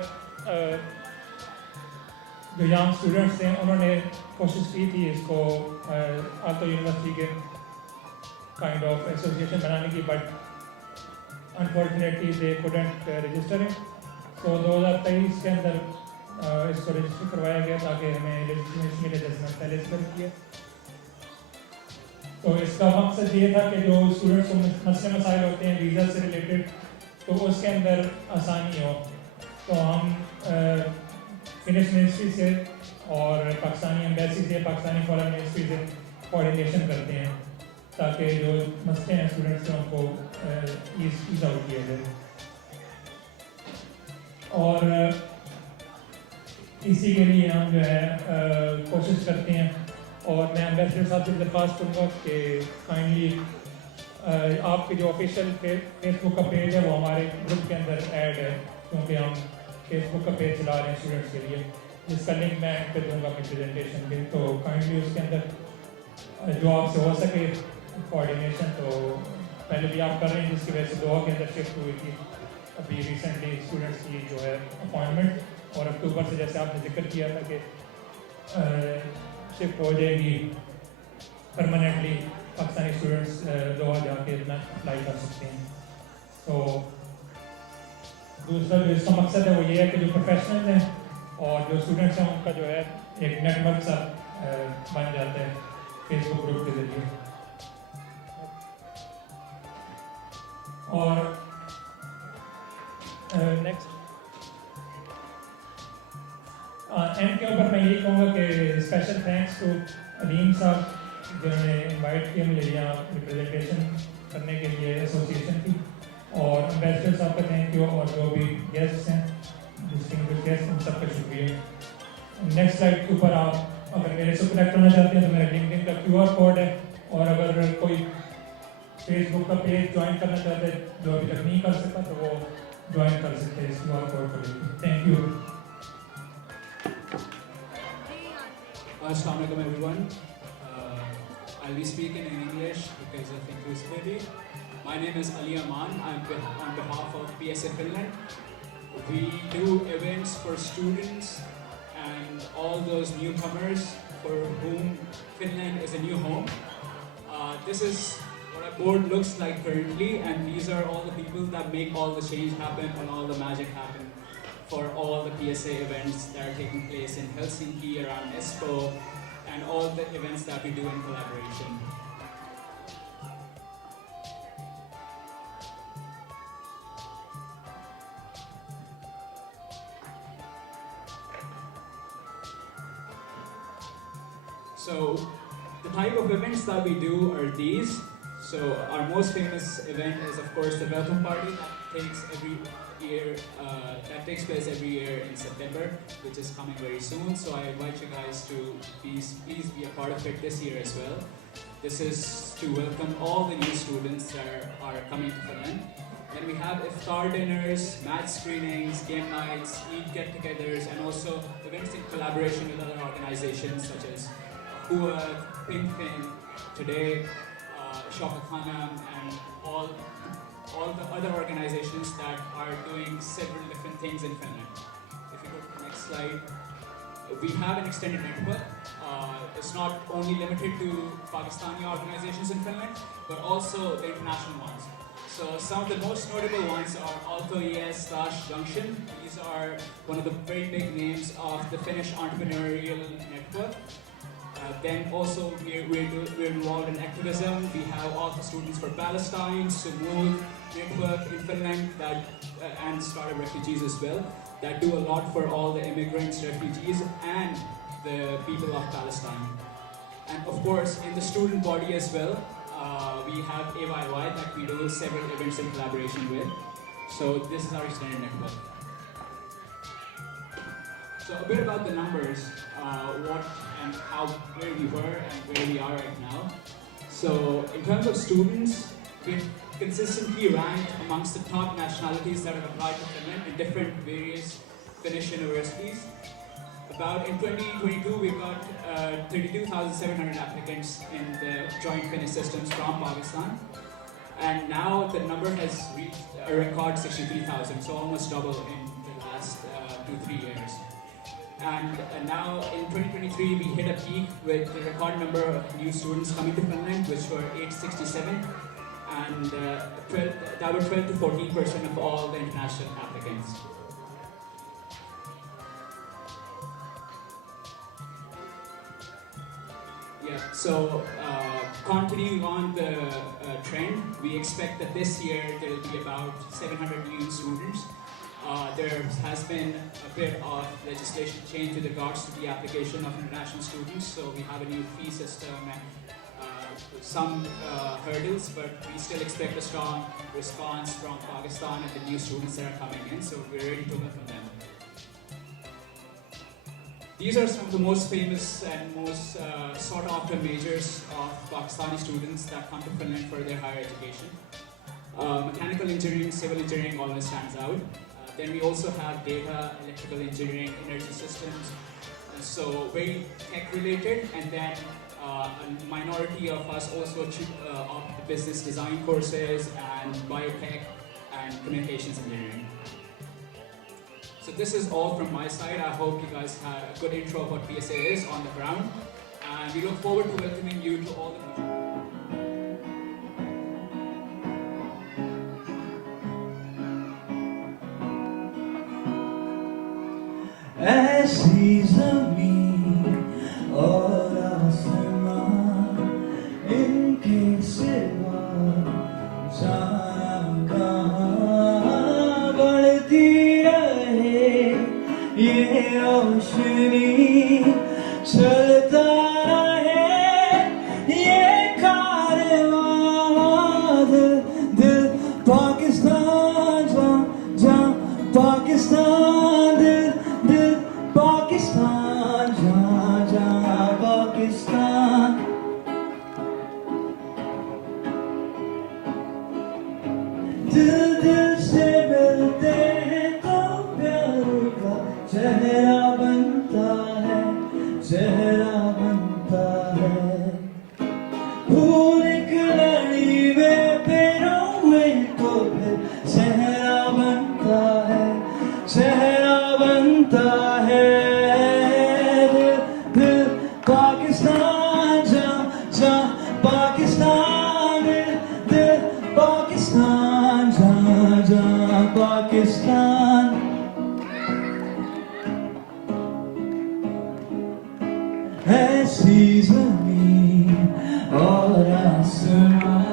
जो यंग स्टूडेंट्स थे उन्होंने कोशिश की थी इसको आल्तो यूनिवर्सिटी के काइंड ऑफ एसोसिएशन बनाने की, but unfortunately they couldn't register it. तो 2023 के अंदर इसको रजिस्टर करवाया गया ताकि हमें लेजिटिमेसी मिले, जैसे मैंने पहले जिक्र किया। तो इसका मकसद ये था कि जो स्टूडेंट्स को मसले मसाइल होते हैं वीज़ा से रिलेटेड, तो उसके अंदर आसानी हो। तो हम फिनिश मिनिस्ट्री से और पाकिस्तानी एम्बेसी से, पाकिस्तानी फॉरेन मिनिस्ट्री से कोऑर्डिनेशन करते हैं ताकि जो मसले हैं स्टूडेंट्स के उनको ईज आउट किया जाए। और इसी के लिए हम जो है कोशिश करते हैं। और मैं एम्बेसडर साहब से दरख्वास्त करूँगा कि काइंडली आपके जो ऑफिशियल फेसबुक का पेज है वो हमारे ग्रुप के अंदर ऐड है, क्योंकि हम फेसबुक का पेज चला रहे हैं स्टूडेंट्स के लिए, जिसका लिंक मैं पे दूँगा अपनी प्रेजेंटेशन पे। तो काइंडली उसके अंदर जो आपसे हो सके कोऑर्डिनेशन, तो पहले भी आप कर रहे हैं, जिसकी वजह से दोहा के अंदर शिफ्ट हुई थी अभी रिसेंटली स्टूडेंट्स की जो है अपॉइंटमेंट, और अक्टूबर से जैसे आपने जिक्र किया था कि शिफ्ट हो जाएगी परमानेंटली, पाकिस्तानी स्टूडेंट्स दोहा जाके अपना अप्लाई कर सकते हैं। तो दूसरा जो इसका मकसद है वो ये है कि जो प्रोफेशनल हैं और जो स्टूडेंट्स हैं उनका जो है एक नेटवर्क सा बन जाता है फेसबुक ग्रुप के जरिए। और नेक्स्ट एंड के ऊपर मैं यही कहूँगा कि स्पेशल थैंक्स टू अलीम साहब जिन्होंने इनवाइट किया मुझे यहाँ रिप्रेजेंटेशन करने के लिए एसोसिएशन की, और एम्बेसडर साहब का थैंक यू, और जो भी गेस्ट्स हैं डिस्टिंग्विश्ड गेस्ट, उन सबका शुक्रिया। नेक्स्ट स्लाइड के ऊपर आप अगर मेरे से कनेक्ट होना चाहते हैं तो मेरा लिंक्डइन का QR कोड है, और अगर कोई फेसबुक का पेज ज्वाइन करना चाहते हैं जो अभी तक नहीं कर सकता तो वो ज्वाइन कर सकते हैं इस QR कोड को लेकर। Thank you. Assalamu alaikum everyone. I'll be speaking in English because of inclusivity. My name is Ali Aman. I'm on behalf of PSA Finland. We do events for students and all those newcomers for whom Finland is a new home. This is what our board looks like currently, and these are all the people that make all the change happen and all the magic happen for all the PSA events that are taking place in Helsinki, around Espoo, and all the events that we do in collaboration. So, the type of events that we do are these. So, our most famous event is, of course, the welcome party that takes place every year in September, which is coming very soon. So I invite you guys to please be a part of it this year as well. This is to welcome all the new students that are coming to Finland. Then we have iftar dinners, match screenings, game nights, Eid get-togethers, and also events in collaboration with other organizations such as Hua, Pinkfin, Today, Shaka Khanam, and all the other organizations that are doing several different things in Finland. If you go to the next slide, we have an extended network. It's not only limited to Pakistani organizations in Finland, but also the international ones. So some of the most notable ones are Aalto ES/Junction. These are one of the very big names of the Finnish entrepreneurial network. Then also we're involved in activism. We have Aalto Students for Palestine, Sumud network in Finland and Startup Refugees as well, that do a lot for all the immigrants, refugees, and the people of Palestine. And of course, in the student body as well, we have AYY that we do several events in collaboration with. So this is our extended network. So a bit about the numbers, what and how, where we were and where we are right now. So in terms of students, we've consistently ranked amongst the top nationalities that have applied to Finland in different various Finnish universities. About in 2022, we got 32,700 applicants in the joint Finnish systems from Pakistan. And now the number has reached a record 63,000, so almost double in the last 2-3 years. And now in 2023, we hit a peak with the record number of new students coming to Finland, which were 867, and that were 12 to 14% of all the international applicants. Yeah, so continuing on the trend, we expect that this year there will be about 700 new students. There has been a bit of legislation change with regards to the application of international students, so we have a new fee system and some hurdles, but we still expect a strong response from Pakistan and the new students that are coming in, so we're ready to welcome them. These are some of the most famous and most sought after majors of Pakistani students that come to Finland for their higher education. Mechanical engineering, civil engineering always stands out. Then we also have data, electrical engineering, energy systems, so very tech related, and then a minority of us also opt the business design courses and biotech and communications engineering. So this is all from my side. I hope you guys had a good intro of what PSA is on the ground, and we look forward to welcoming you to all the ऐसी ज़मीं और आसमां इनके सिवा जाना कहाँ बढ़ती रहे ये रोशनी चलता रहे ये कारवां दिल पाकिस्तान जा पाकिस्तान दिल पाकिस्तान जा पाकिस्तान दिल से मिलते हैं तो प्यार का चेहरा बनता है चेहरा बनता है फूल की लड़ी में पिरोए तो फिर चेहरा बनता है चेहरा बनता है दिल पाकिस्तान जा पाकिस्तान दिल पाकिस्तान जा पाकिस्तान ऐसी ज़मीन और आसमां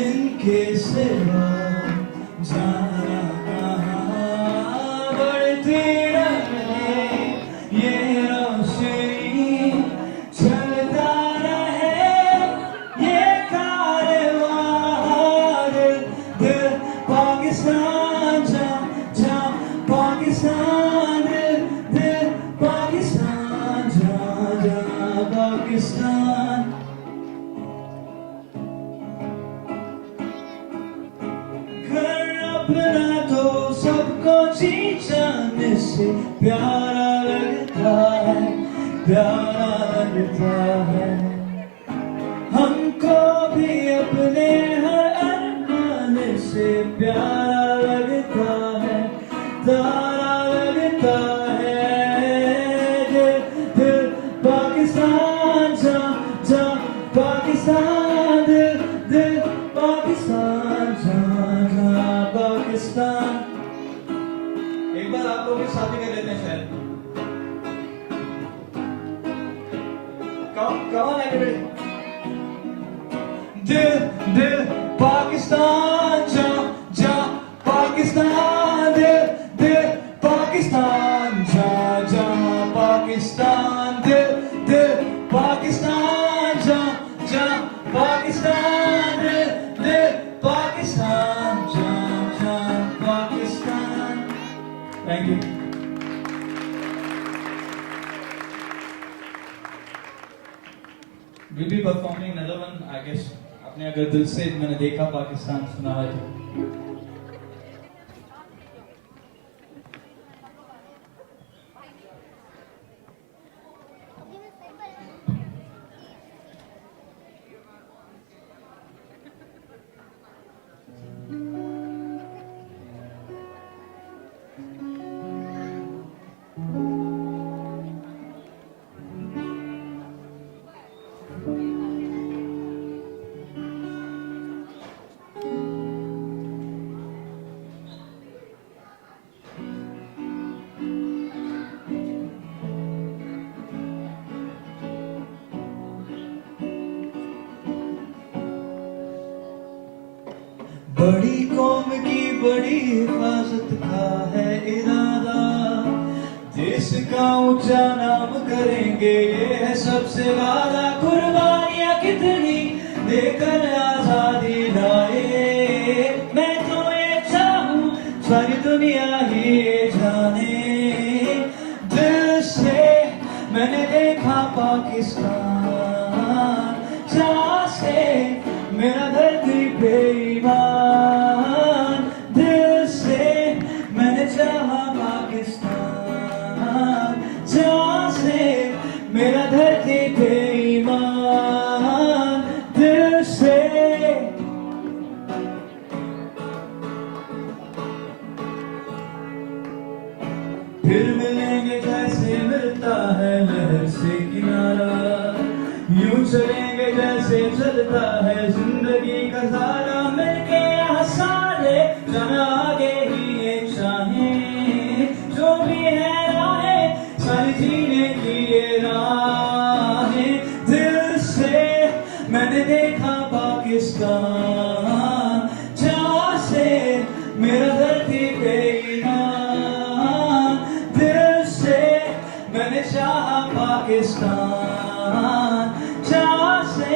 इनके सिवा जाना कहाँ बढ़ती रहे ये रोशनी चलता रहे ये कारवां दिल पाकिस्तान जा पाकिस्तान दिल पाकिस्तान जा पाकिस्तान घर अपना तो सबको जी जाने से प्यारा लगता है प्यारा लगता है हमको भी अपने हर अरमान से प्यारा लगता है तारा लगता है दिल पाकिस्तान जा पाकिस्तान दिल पाकिस्तान जा पाकिस्तान एक बार आप लोग साथ ही कर लेते हैं शायद come on everybody दिल पाकिस्तान जा पाकिस्तान दिल पाकिस्तान जा पाकिस्तान दिल Pakistan We'll be performing another one, I guess. आपने अगर दिल से मैंने देखा पाकिस्तान सुना है तो बड़ी कौम की बड़ी हिफाजत का है इरादा, देश का ऊंचा नाम करेंगे ये है सबसे वादा। कुर्बानियां कितनी देकर आजादी लाए, मैं तो ये चाहूं सारी दुनिया ही ये जाने। दिल से मैंने देखा पाकिस्तान, जहाँ से मेरा धरती पे ईमान। दिल से मैंने चाहा पाकिस्तान, जहाँ से मेरा धरती पे ईमान। दिल से फिर मिलेंगे जैसे मिलता है लहर से किनारा, यूं चलेंगे जैसे चलता है जिंदगी का सारा। मिलके यहाँ सारे जाना आगे ही ये चाहें, जो भी है राहें सारी जीने की ये राहें। दिल से मैंने देखा पाकिस्तान, जहाँ से मेरा धरती पे ईमान। दिल से मैंने चाहा पाकिस्तान, जहाँ से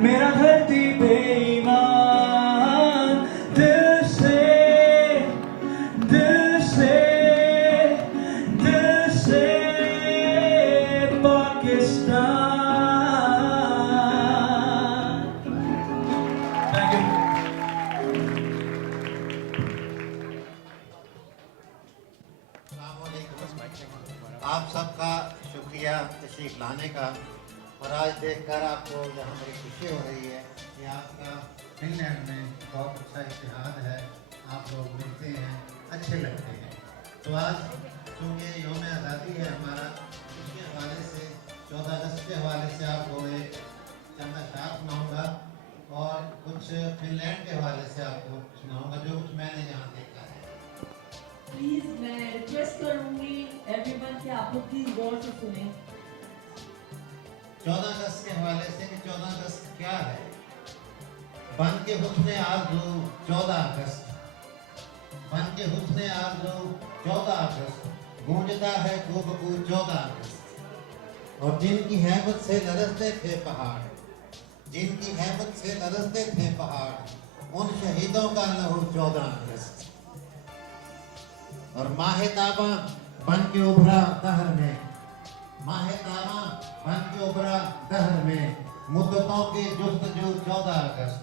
मेरा धरती पे ईमान। दिल से दिल से दिल से पाकिस्तान। Thank you. आप सबका शुक्रिया तशरीफ लाने का, और आज देखकर आपको यहाँ बड़ी खुशी हो रही है कि आपका फिनलैंड में बहुत अच्छा इतिहाद है, आप लोग मिलते हैं, अच्छे लगते हैं। तो आज चूँकि यौम आज़ादी है हमारा, इसके हवाले से 14 अगस्त के हवाले से आपको एक चंद अशआर सुनाऊँगा और कुछ फिनलैंड के हवाले से आपको सुनाऊँगा जो कुछ मैंने यहाँ देखा है। प्लीज मैं रिक्वेस्ट करूंगी एवरीवन कि आप लोग प्लीज गौर से सुने। 14 अगस्त के हवाले से कि 14 अगस्त क्या है। बन के हुस्ने आरज़ू 14 अगस्त, बन के हुस्ने आरज़ू 14 अगस्त, गूंजता है खूबकू 14 अगस्त। और जिनकी हैबत से लरजते थे पहाड़, जिनकी हैबत से लरजते थे पहाड़, उन शहीदों का लहू 14 अगस्त। और माह ताबा बन के उभरा दहर में, माह ताबा बन के उभरा दहर में, मुद्दतों की जुस्तजू 14 अगस्त,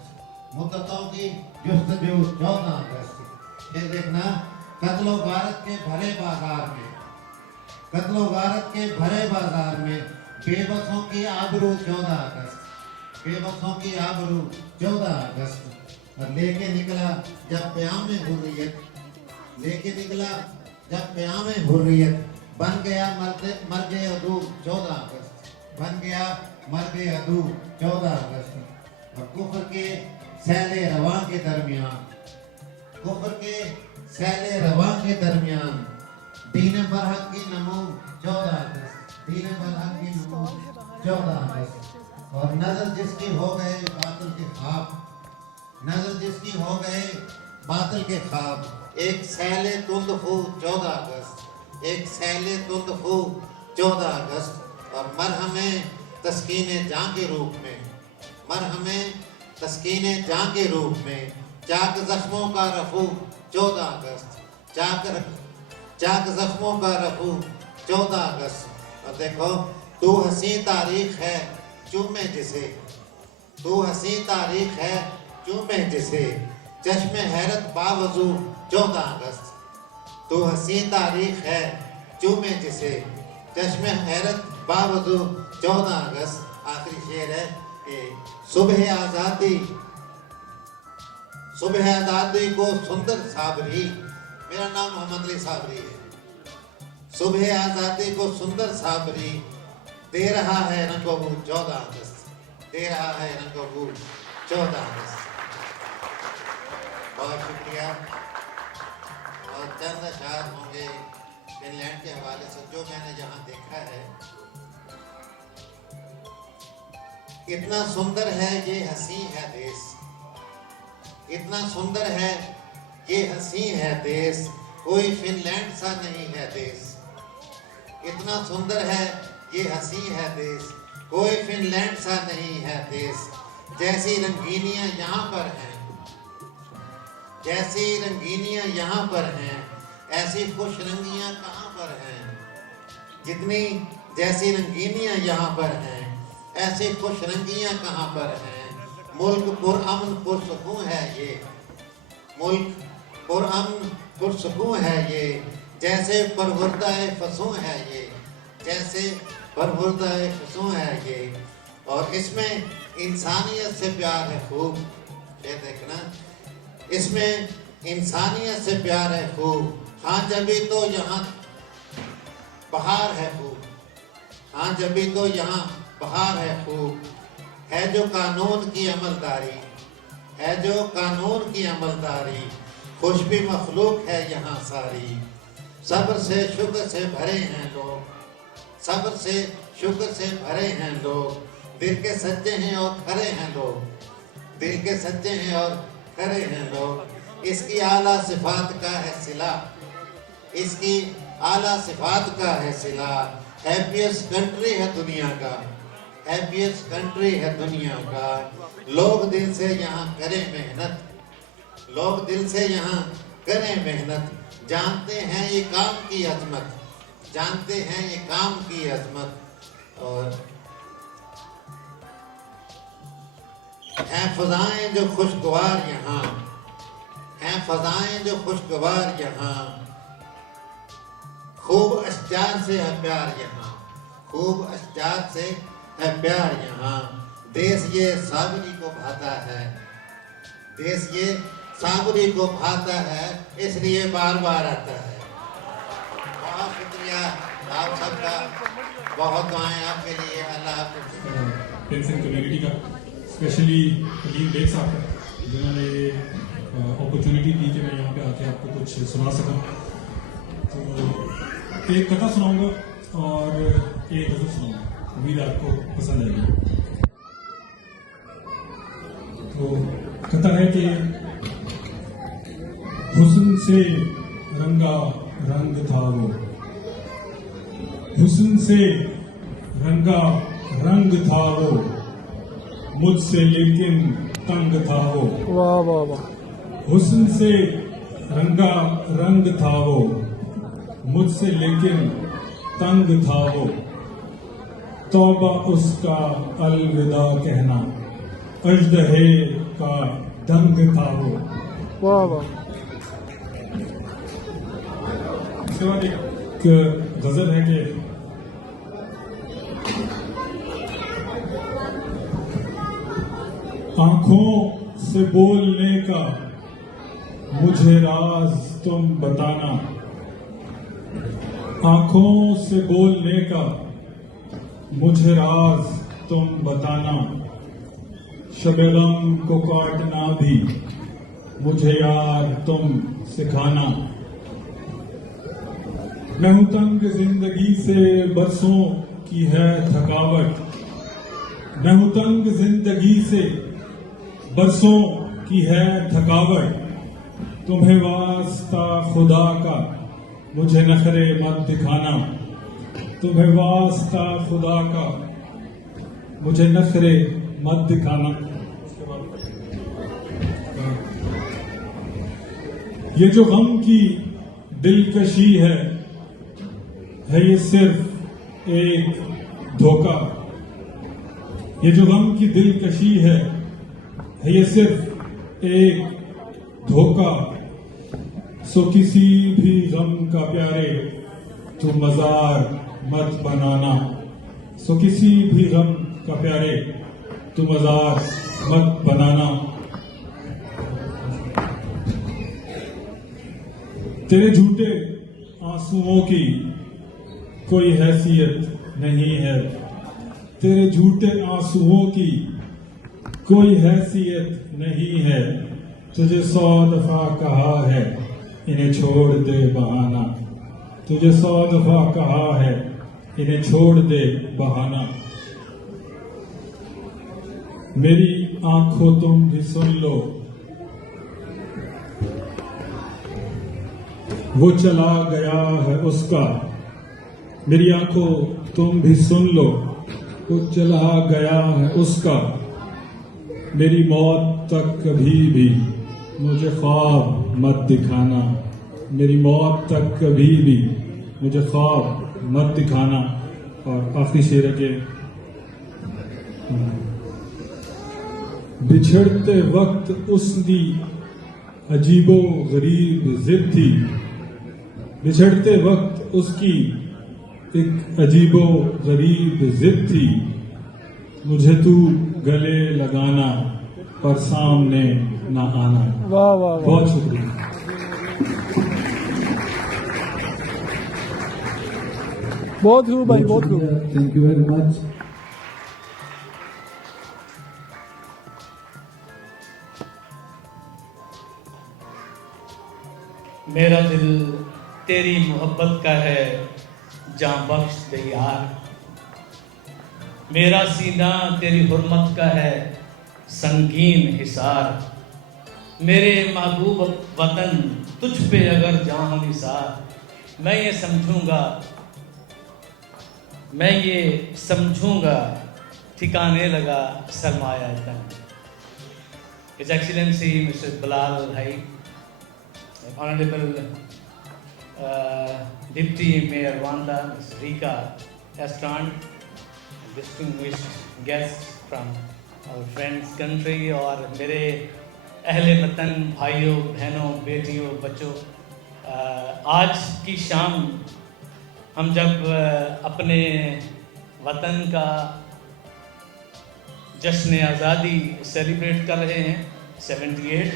मुद्दतों की जुस्तजू 14 अगस्त। फिर देखना, कत्लो गारत के भरे बाजार में, कत्लो गारत के भरे बाजार में, बेबसों की आबरू 14 अगस्त, बेबसों की आबरू 14 अगस्त। और लेके निकला जब प्याम में हुर्रियत, लेके निकला जब प्याम में हुर्रियत, बन गया मर्द अदू 14 अगस्त, बन गया मर्द अदू 14 अगस्त। और कुफ्र के सैले रवां के दरमियान, कुफ्र के सैले रवां के दरमियान, दीन बरहक की नमो 14 अगस्त, दीन बरहक की नमो 14 अगस्त। और नजर जिसकी हो गए बातिल के ख्वाब, नजर जिसकी हो गए बातिल के ख्वाब, एक सैले तुंद फू 14 अगस्त, एक सैले तुंद फू 14 अगस्त। और मरहमे तस्कीने जान के रूप में, मरहमे तस्कीने जान के रूप में, चाक जख्मों का रफू 14 अगस्त, चाक जख्मों का रफू 14 अगस्त। और देखो, तू हसी तारीख है चूमे जिसे, तू हसी तारीख है चूमे जिसे, चश्मे हैरत बावजू 14 अगस्त, तू हसी तारीख है चूमे जिसे, चश्मे हैरत बावजू 14 अगस्त। आखिरी शेर है कि सुबह आज़ादी को सुंदर साबरी, मेरा नाम मोहम्मद अली साबरी है, सुबह आज़ादी को सुंदर साबरी दे रहा है रंगों 14 अगस्त, दे रहा है रंगों 14 अगस्त। बहुत शुक्रिया। और चंद अशार होंगे फिनलैंड के हवाले से जो मैंने यहाँ देखा है। इतना सुंदर है ये हसी है देश, इतना सुंदर है ये हसी है देश, कोई फिनलैंड सा नहीं है देश। इतना सुंदर है ये हसी है देश, कोई फिनलैंड सा नहीं है देश। जैसी रंगीनियां यहाँ पर हैं, जैसी रंगीनियां यहाँ पर हैं, ऐसी खुश रंगियां कहाँ पर हैं। जितनी जैसी रंगीनियां यहाँ पर हैं, ऐसी खुश रंगियां कहाँ पर हैं। मुल्क पुरअमन पुरसुकून है ये, मुल्क पुरअमन पुरसुकून है ये, जैसे परवरदाए फसूं है ये, जैसे परवरदाए फसूं है ये। और इसमें इंसानियत से प्यार है खूब, ये देखना, इसमें इंसानियत से प्यार है खूब। हाँ जभी तो यहाँ बहार है खूब, हाँ जभी तो यहाँ बहार है खूब। है जो कानून की अमलदारी, है जो कानून की अमलदारी, खुशबी मखलूक है यहाँ सारी। सब्र से शुक्र से भरे हैं लोग, सब्र से शुक्र से भरे हैं लोग। दिल के सच्चे हैं और खरे हैं लोग, दिल के सच्चे हैं और खरे हैं लोग। इसकी आला सिफात का है सिला, इसकी आला सिफात का है सिला। हैप्पीएस्ट कंट्री है दुनिया का, हैप्पीएस्ट कंट्री है दुनिया का। लोग दिल से यहाँ करें मेहनत, लोग दिल से यहाँ करें मेहनत। जानते हैं ये काम की अजमत, जानते हैं ये काम की अजमत। और हैं फजाएं जो खुशगवार यहाँ, हैं फजाएं जो खुशगवार यहाँ। खूब अशजार से है प्यार यहाँ, खूब अशजार से है प्यार यहाँ। देश ये साबरी को भाता है, देश ये साबरी को भाता है, इसलिए बार बार आता है। बहुत शुक्रिया आप सबका, बहुत दुआएं आपके लिए। अल्लाह हाफ़िज़। पेंशन कम्युनिटी का स्पेशली कलीम बेग साहब का, जिन्होंने ये अपॉर्चुनिटी दी कि मैं यहाँ पे आके आपको कुछ सुना सकूँ। तो एक कथा सुनाऊंगा और एक गज़ल सुनाऊंगा, उम्मीद आपको पसंद आएगी। तो कथा है कि हुस्न से रंगा रंग था वो, हुस्न से रंगा रंग था वो, मुझसे लेकिन तंग था वो। वाह वाह वाह। हुस्न से रंगा रंग था वो, मुझसे लेकिन तंग था वो। तौबा उसका अलविदा कहना, अजदहे का दंग था वो। वाह वाह। इसके बाद एक गजल है कि आंखों से बोलने का मुझे राज तुम बताना, आंखों से बोलने का मुझे राज तुम बताना। शबे गम को काटना भी मुझे यार तुम सिखाना। मैं हूं तंग जिंदगी से बरसों की है थकावट, मैं हूं तंग जिंदगी से बरसों की है थकावट। तुम्हें वास्ता खुदा का मुझे नखरे मत दिखाना, तुम्हें वास्ता खुदा का मुझे नखरे मत दिखाना। ये जो गम की दिलकशी है ये सिर्फ एक धोखा, ये जो गम की दिलकशी है ये सिर्फ एक धोखा। सो किसी भी गम का प्यारे तू मजार मत बनाना। सो किसी भी गम का प्यारे तू मजार मत बनाना। तेरे झूठे आंसुओं की कोई हैसियत नहीं है। तेरे झूठे आंसुओं की कोई हैसियत नहीं है। तुझे 100 दफा कहा है इन्हें छोड़ दे बहाना। तुझे 100 दफा कहा है इन्हें छोड़ दे बहाना। मेरी आंखों तुम भी सुन लो, वो चला गया है उसका। मेरी आंखों तुम भी सुन लो, वो चला गया है उसका। मेरी मौत तक कभी भी मुझे ख्वाब मत दिखाना। मेरी मौत तक कभी भी मुझे ख्वाब मत दिखाना। और आखिरी शेर है कि बिछड़ते वक्त उसकी अजीबो गरीब जिद थी। बिछड़ते वक्त उसकी एक अजीबो गरीब जिद थी। मुझे तू गले लगाना पर सामने ना आना। वाह वाह बहुत शुक्रिया। बहुत खूब भाई, बहुत खूब। Thank you very much. मेरा दिल तेरी मोहब्बत का है, जान बख्श दे यार। मेरा सीना तेरी हुर्मत का है, संगीन हिसार। मेरे महबूब वतन तुझ पे अगर जान निसार। मैं ये समझूंगा ठिकाने लगा सरमाया तन। His Excellency Mr. Bilal Hai, Honorable Deputy Mayor Wanda, Ms. Rika Estrand, distinguished guests from our friends country और मेरे अहले वतन भाइयों बहनों बेटियों बच्चों, आज की शाम हम जब अपने वतन का जश्न आज़ादी सेलिब्रेट कर रहे हैं 78,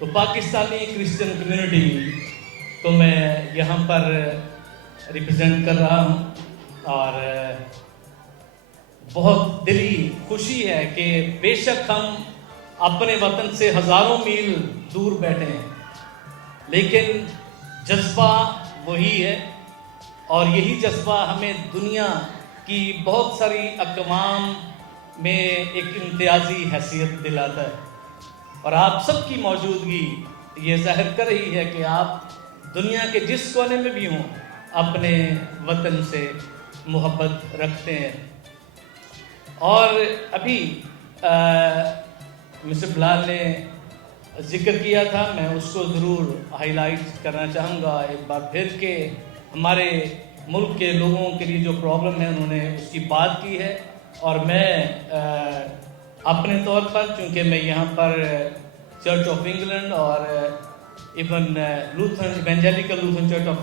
तो पाकिस्तानी क्रिश्चियन कम्युनिटी को मैं यहाँ पर रिप्रेजेंट कर रहा हूँ। और बहुत दिली खुशी है कि बेशक हम अपने वतन से हज़ारों मील दूर बैठे हैं, लेकिन जज्बा वही है। और यही जज्बा हमें दुनिया की बहुत सारी अक़वाम में एक इम्तियाज़ी हैसियत दिलाता है। और आप सबकी मौजूदगी ये ज़ाहिर कर रही है कि आप दुनिया के जिस कोने में भी हों अपने वतन से मोहब्बत रखते हैं। और अभी मिस्टर बिलाल ने जिक्र किया था, मैं उसको ज़रूर हाईलाइट करना चाहूँगा एक बार फिर के हमारे मुल्क के लोगों के लिए जो प्रॉब्लम है उन्होंने उसकी बात की है। और मैं अपने तौर पर, चूँकि मैं यहाँ पर चर्च ऑफ इंग्लैंड और even Lutheran evangelical Lutheran church of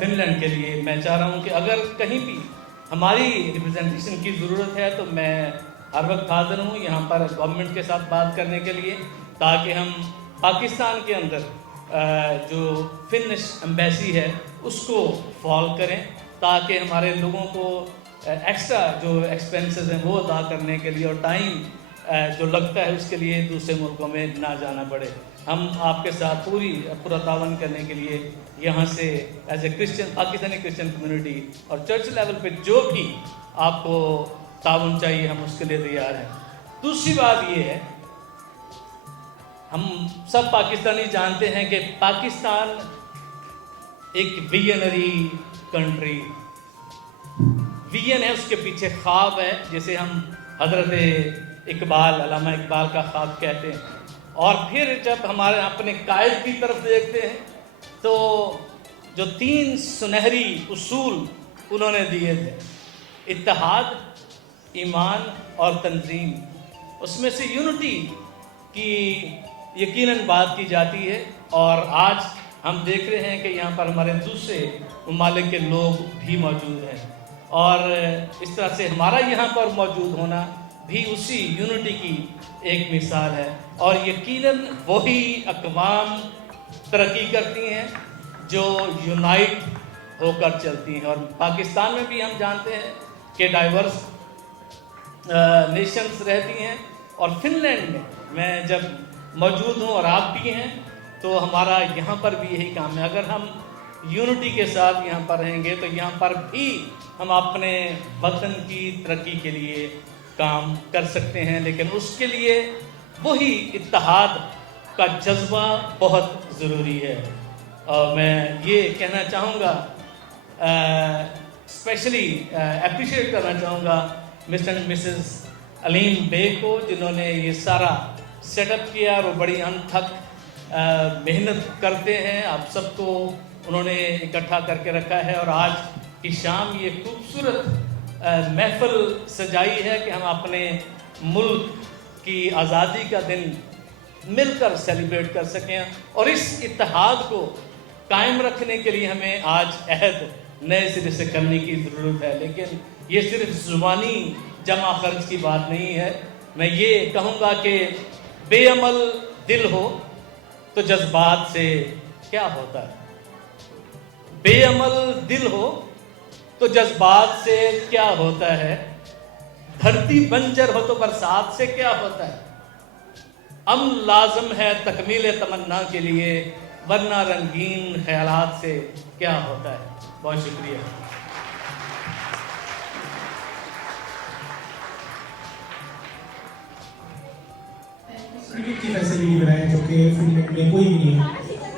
Finland के लिए मैं चाह रहा हूँ कि अगर कहीं भी हमारी रिप्रेजेंटेशन की ज़रूरत है तो मैं हर वक्त हाज़िर हूँ यहाँ पर गवर्नमेंट के साथ बात करने के लिए, ताकि हम पाकिस्तान के अंदर जो फिनिश एम्बेसी है उसको फॉल करें, ताकि हमारे लोगों को एक्स्ट्रा जो एक्सपेंसेस हैं वो अदा करने के लिए और टाइम जो लगता है उसके लिए दूसरे मुल्कों में ना जाना पड़े। हम आपके साथ पूरा तावन करने के लिए यहाँ से as a Christian Pakistani Christian community और चर्च लेवल पे जो भी आपको तावन चाहिए हम उसके लिए तैयार हैं। दूसरी बात ये है, हम सब पाकिस्तानी जानते हैं कि पाकिस्तान एक विजनरी कंट्री, विजन है, उसके पीछे ख्वाब है, जिसे हम हज़रत इकबाल अल्लामा इकबाल का ख्वाब कहते हैं। और फिर जब हमारे अपने कायद की तरफ देखते हैं तो जो 3 सुनहरी उसूल उन्होंने दिए थे, इत्तेहाद, ईमान और तंजीम, उसमें से यूनिटी की यकीनन बात की जाती है। और आज हम देख रहे हैं कि यहाँ पर हमारे दूसरे ममालिक के लोग भी मौजूद हैं, और इस तरह से हमारा यहाँ पर मौजूद होना भी उसी यूनिटी की एक मिसाल है। और यकीनन वही अक़वाम तरक्की करती हैं जो यूनाइट होकर चलती हैं। और पाकिस्तान में भी हम जानते हैं कि डाइवर्स नेशंस रहती हैं, और फिनलैंड में मैं जब मौजूद हूँ और आप भी हैं, तो हमारा यहाँ पर भी यही काम है। अगर हम यूनिटी के साथ यहाँ पर रहेंगे तो यहाँ पर भी हम अपने वतन की तरक्की के लिए काम कर सकते हैं, लेकिन उसके लिए वही इत्तेहाद का जज्बा बहुत ज़रूरी है। और मैं ये कहना चाहूँगा, स्पेशली अप्रिशिएट करना चाहूँगा मिस्टर एंड मिसेस अलीम बे को, जिन्होंने ये सारा सेटअप किया और वो बड़ी अनथक मेहनत करते हैं। आप सबको उन्होंने इकट्ठा करके रखा है, और आज की शाम ये खूबसूरत महफिल सजाई है कि हम अपने मुल्क की आज़ादी का दिन मिलकर सेलिब्रेट कर सकें। और इस इत्तेहाद को कायम रखने के लिए हमें आज अहद नए सिरे से करने की ज़रूरत है। लेकिन ये सिर्फ ज़ुबानी जमा खर्च की बात नहीं है। मैं ये कहूँगा कि बेअमल दिल हो तो जज्बात से क्या होता है, बेअमल दिल हो तो जज्बात से क्या होता है, धरती बंजर हो तो बरसात से क्या होता है, अमन लाजम है तकमील तमन्ना के लिए, वरना रंगीन ख्यालात से क्या होता है। बहुत शुक्रिया। क्रिकेट की फैसिलिटी बनाए जो कि फिनलैंड में कोई भी नहीं है।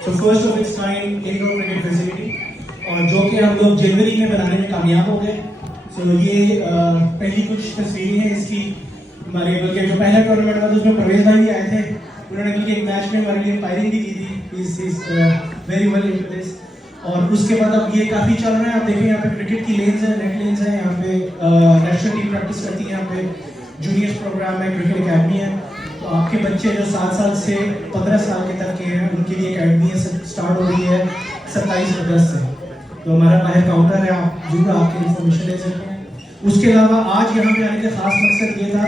तो first of its kind indoor cricket facility, और जो कि हम लोग जनवरी में बनाने में कामयाब हो गए। सो ये पहली कुछ तस्वीरें हैं इसकी हमारे, बल्कि जो पहला टूर्नामेंट था उसमें परवेज भाई भी आए थे, उन्होंने बल्कि एक मैच में हमारे लिए फायरिंग भी की थी। Is very well into this. और उसके बाद अब ये काफ़ी चल रहा है। आप देखें यहाँ पे क्रिकेट की लेन्स हैं, नेट लेन्स हैं, यहाँ पे नेशनल टीम प्रैक्टिस करती है, यहाँ पे जूनियर्स प्रोग्राम है, क्रिकेट अकेडमी है। तो आपके बच्चे जो 7 साल से 15 साल के तक के हैं उनके लिए अकेडमी स्टार्ट हो रही है 27 अगस्त से। तो हमारा बाहर काउंटर है, आप जरूर आपकी इन्फॉर्मेशन ले सकते हैं। उसके अलावा आज यहाँ पे आने का खास मकसद ये था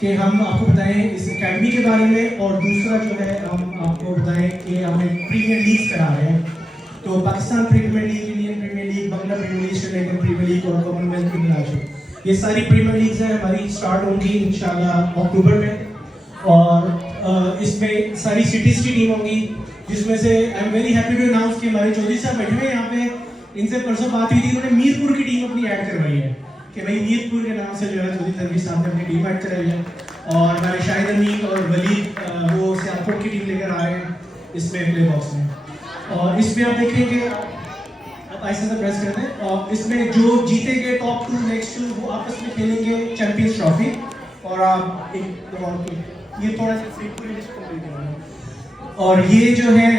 कि हम आपको बताएं इस अकेडमी के बारे में, और दूसरा जो है हम आपको बताएं कि हमें प्रीमियर लीग करा रहे हैं। तो Pakistan premier league, Indian premier league, Bangla premier league, Sri Lankan premier league और कॉमनवेल्थ प्रीमियर लीग, ये सारी प्रीमियर लीग्स हैं हमारी, स्टार्ट होंगी इंशाल्लाह अक्टूबर में। और इसमें सारी सिटीज़ की टीम होंगी, जिसमें से I am very happy to announce कि हमारे चौधरी साहब बैठे हुए यहाँ पे, इनसे परसों बात हुई थी, उन्होंने मीरपुर की टीम अपनी ऐड करवाई है कि भाई मीरपुर के नाम से जो है चौधरी तनवीर साहब ने अपनी टीम ऐड कराई है। और हमारे शाहिद अमीन और वलीद वो सियालकोट की टीम लेकर आ रहे हैं इसमें प्ले बॉक्स में। और इसमें आप देखेंगे, आप ऐसे से प्रेस करते हैं, और इसमें जो जीतेंगे टॉप 2 नेक्स्ट 2 वो आपस में खेलेंगे चैंपियंस ट्रॉफी। और आप ये थोड़ा सा फ्रीक्वेंटली कंप्लीट करेंगे। और ये जो है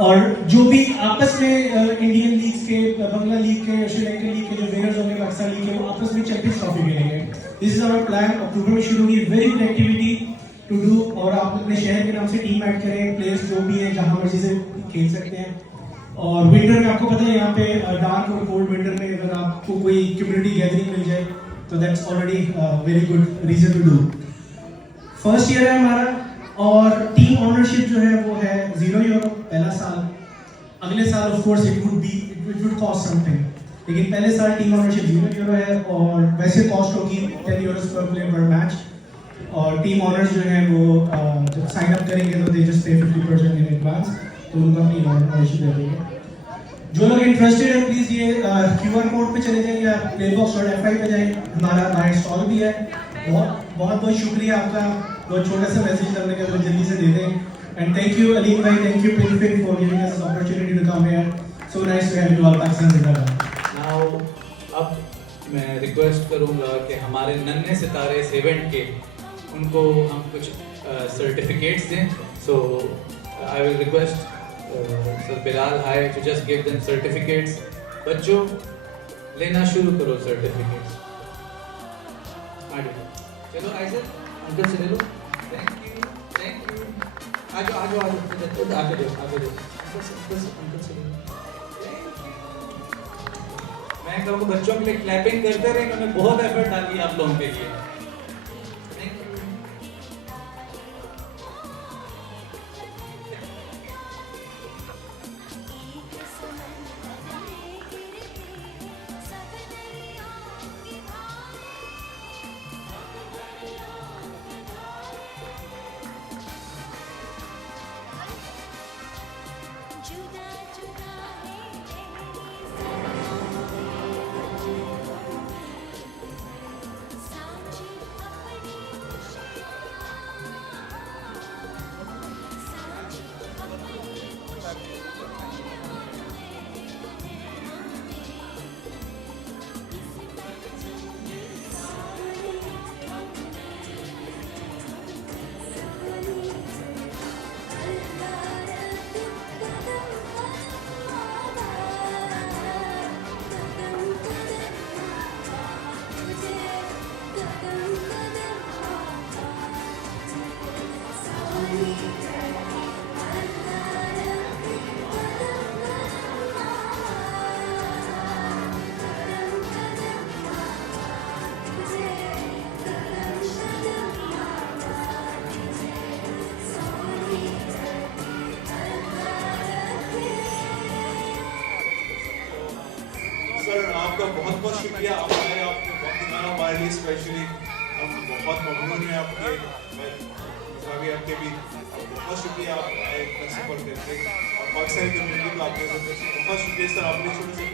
और जो भी आपस में इंडियन लीग्स के, बांग्ला लीग के, श्रीलंकन लीग के जो विनर्स होंगे, पाकिस्तान लीग के, वो आपस में चैंपियंस ट्रॉफी खेलेंगे। This is our plan. October में शुरू होगी, very good activity to do. और आप अपने शहर के नाम से टीम ऐड करें, प्लेयर्स जो भी हैं जहां मर्जी से खेल सकते हैं। और विंटर में आपको पता है यहाँ पे डार्क और कोल्ड विंटर में अगर आपको कोई कम्युनिटी गैदरिंग मिल जाए तो that's already very good reason to do. First year है हमारा, और टीम ओनरशिप जो है वो है €0 पहला साल। अगले साल of course it would cost something, लेकिन पहले साल टीम ओनरशिप €0 है। और वैसे कॉस्ट होगी €10 पर प्लेयर पर मैच। और टीम ओनर्स जो है वो जब साइन अप करेंगे तो दे जस्ट पे 50% इन एडवांस, तो उनको अपनी ओनरशिप दे देंगे। जो लोग इंटरेस्टेड है प्लीज़ ये QR कोड पे चले जाएं या playbox.fi पे जाएं, हमारा बाहर स्टॉल भी है। बहुत शुक्रिया आपका, बहुत छोटा सा मैसेज करने का, तो जल्दी से दे दें। एंड थैंक यू अलीम भाई, थैंक यू पिनफिन for giving us opportunity to come here. So nice to have you all Pakistan जिंदाबाद। नाउ अब मैं रिक्वेस्ट करूंगा कि हमारे नन्हे सितारे इस इवेंट के, उनको हम कुछ सर्टिफिकेट्स दें। So I will request sir Bilal हाय to just give them certificates. बच्चों लेना शुरू करो सर्टिफिकेट्स। चलो ऐसे अंकल से ले लो। Thank you, thank you. आजो आजो आजो आगे दो, आगे दो। अंकल से ले लो। मैं कहूँ बच्चों के लिए क्लैपिंग करते रहे, उन्होंने बहुत एफर्ट डाली आप लोगों के लिए। Thank you. जुदा जुदा है सांची अपनी सांची सर आपका बहुत बहुत शुक्रिया, आप आए, आपने वक्त निकाला हमारे लिए स्पेशली। हम बहुत ममनून हैं आपके, मैं आपके भी बहुत शुक्रिया, आप आए इतना सफर करके और पाकिस्तानी कम्युनिटी को आपने बहुत शुक्रिया सर, आपने छोटे से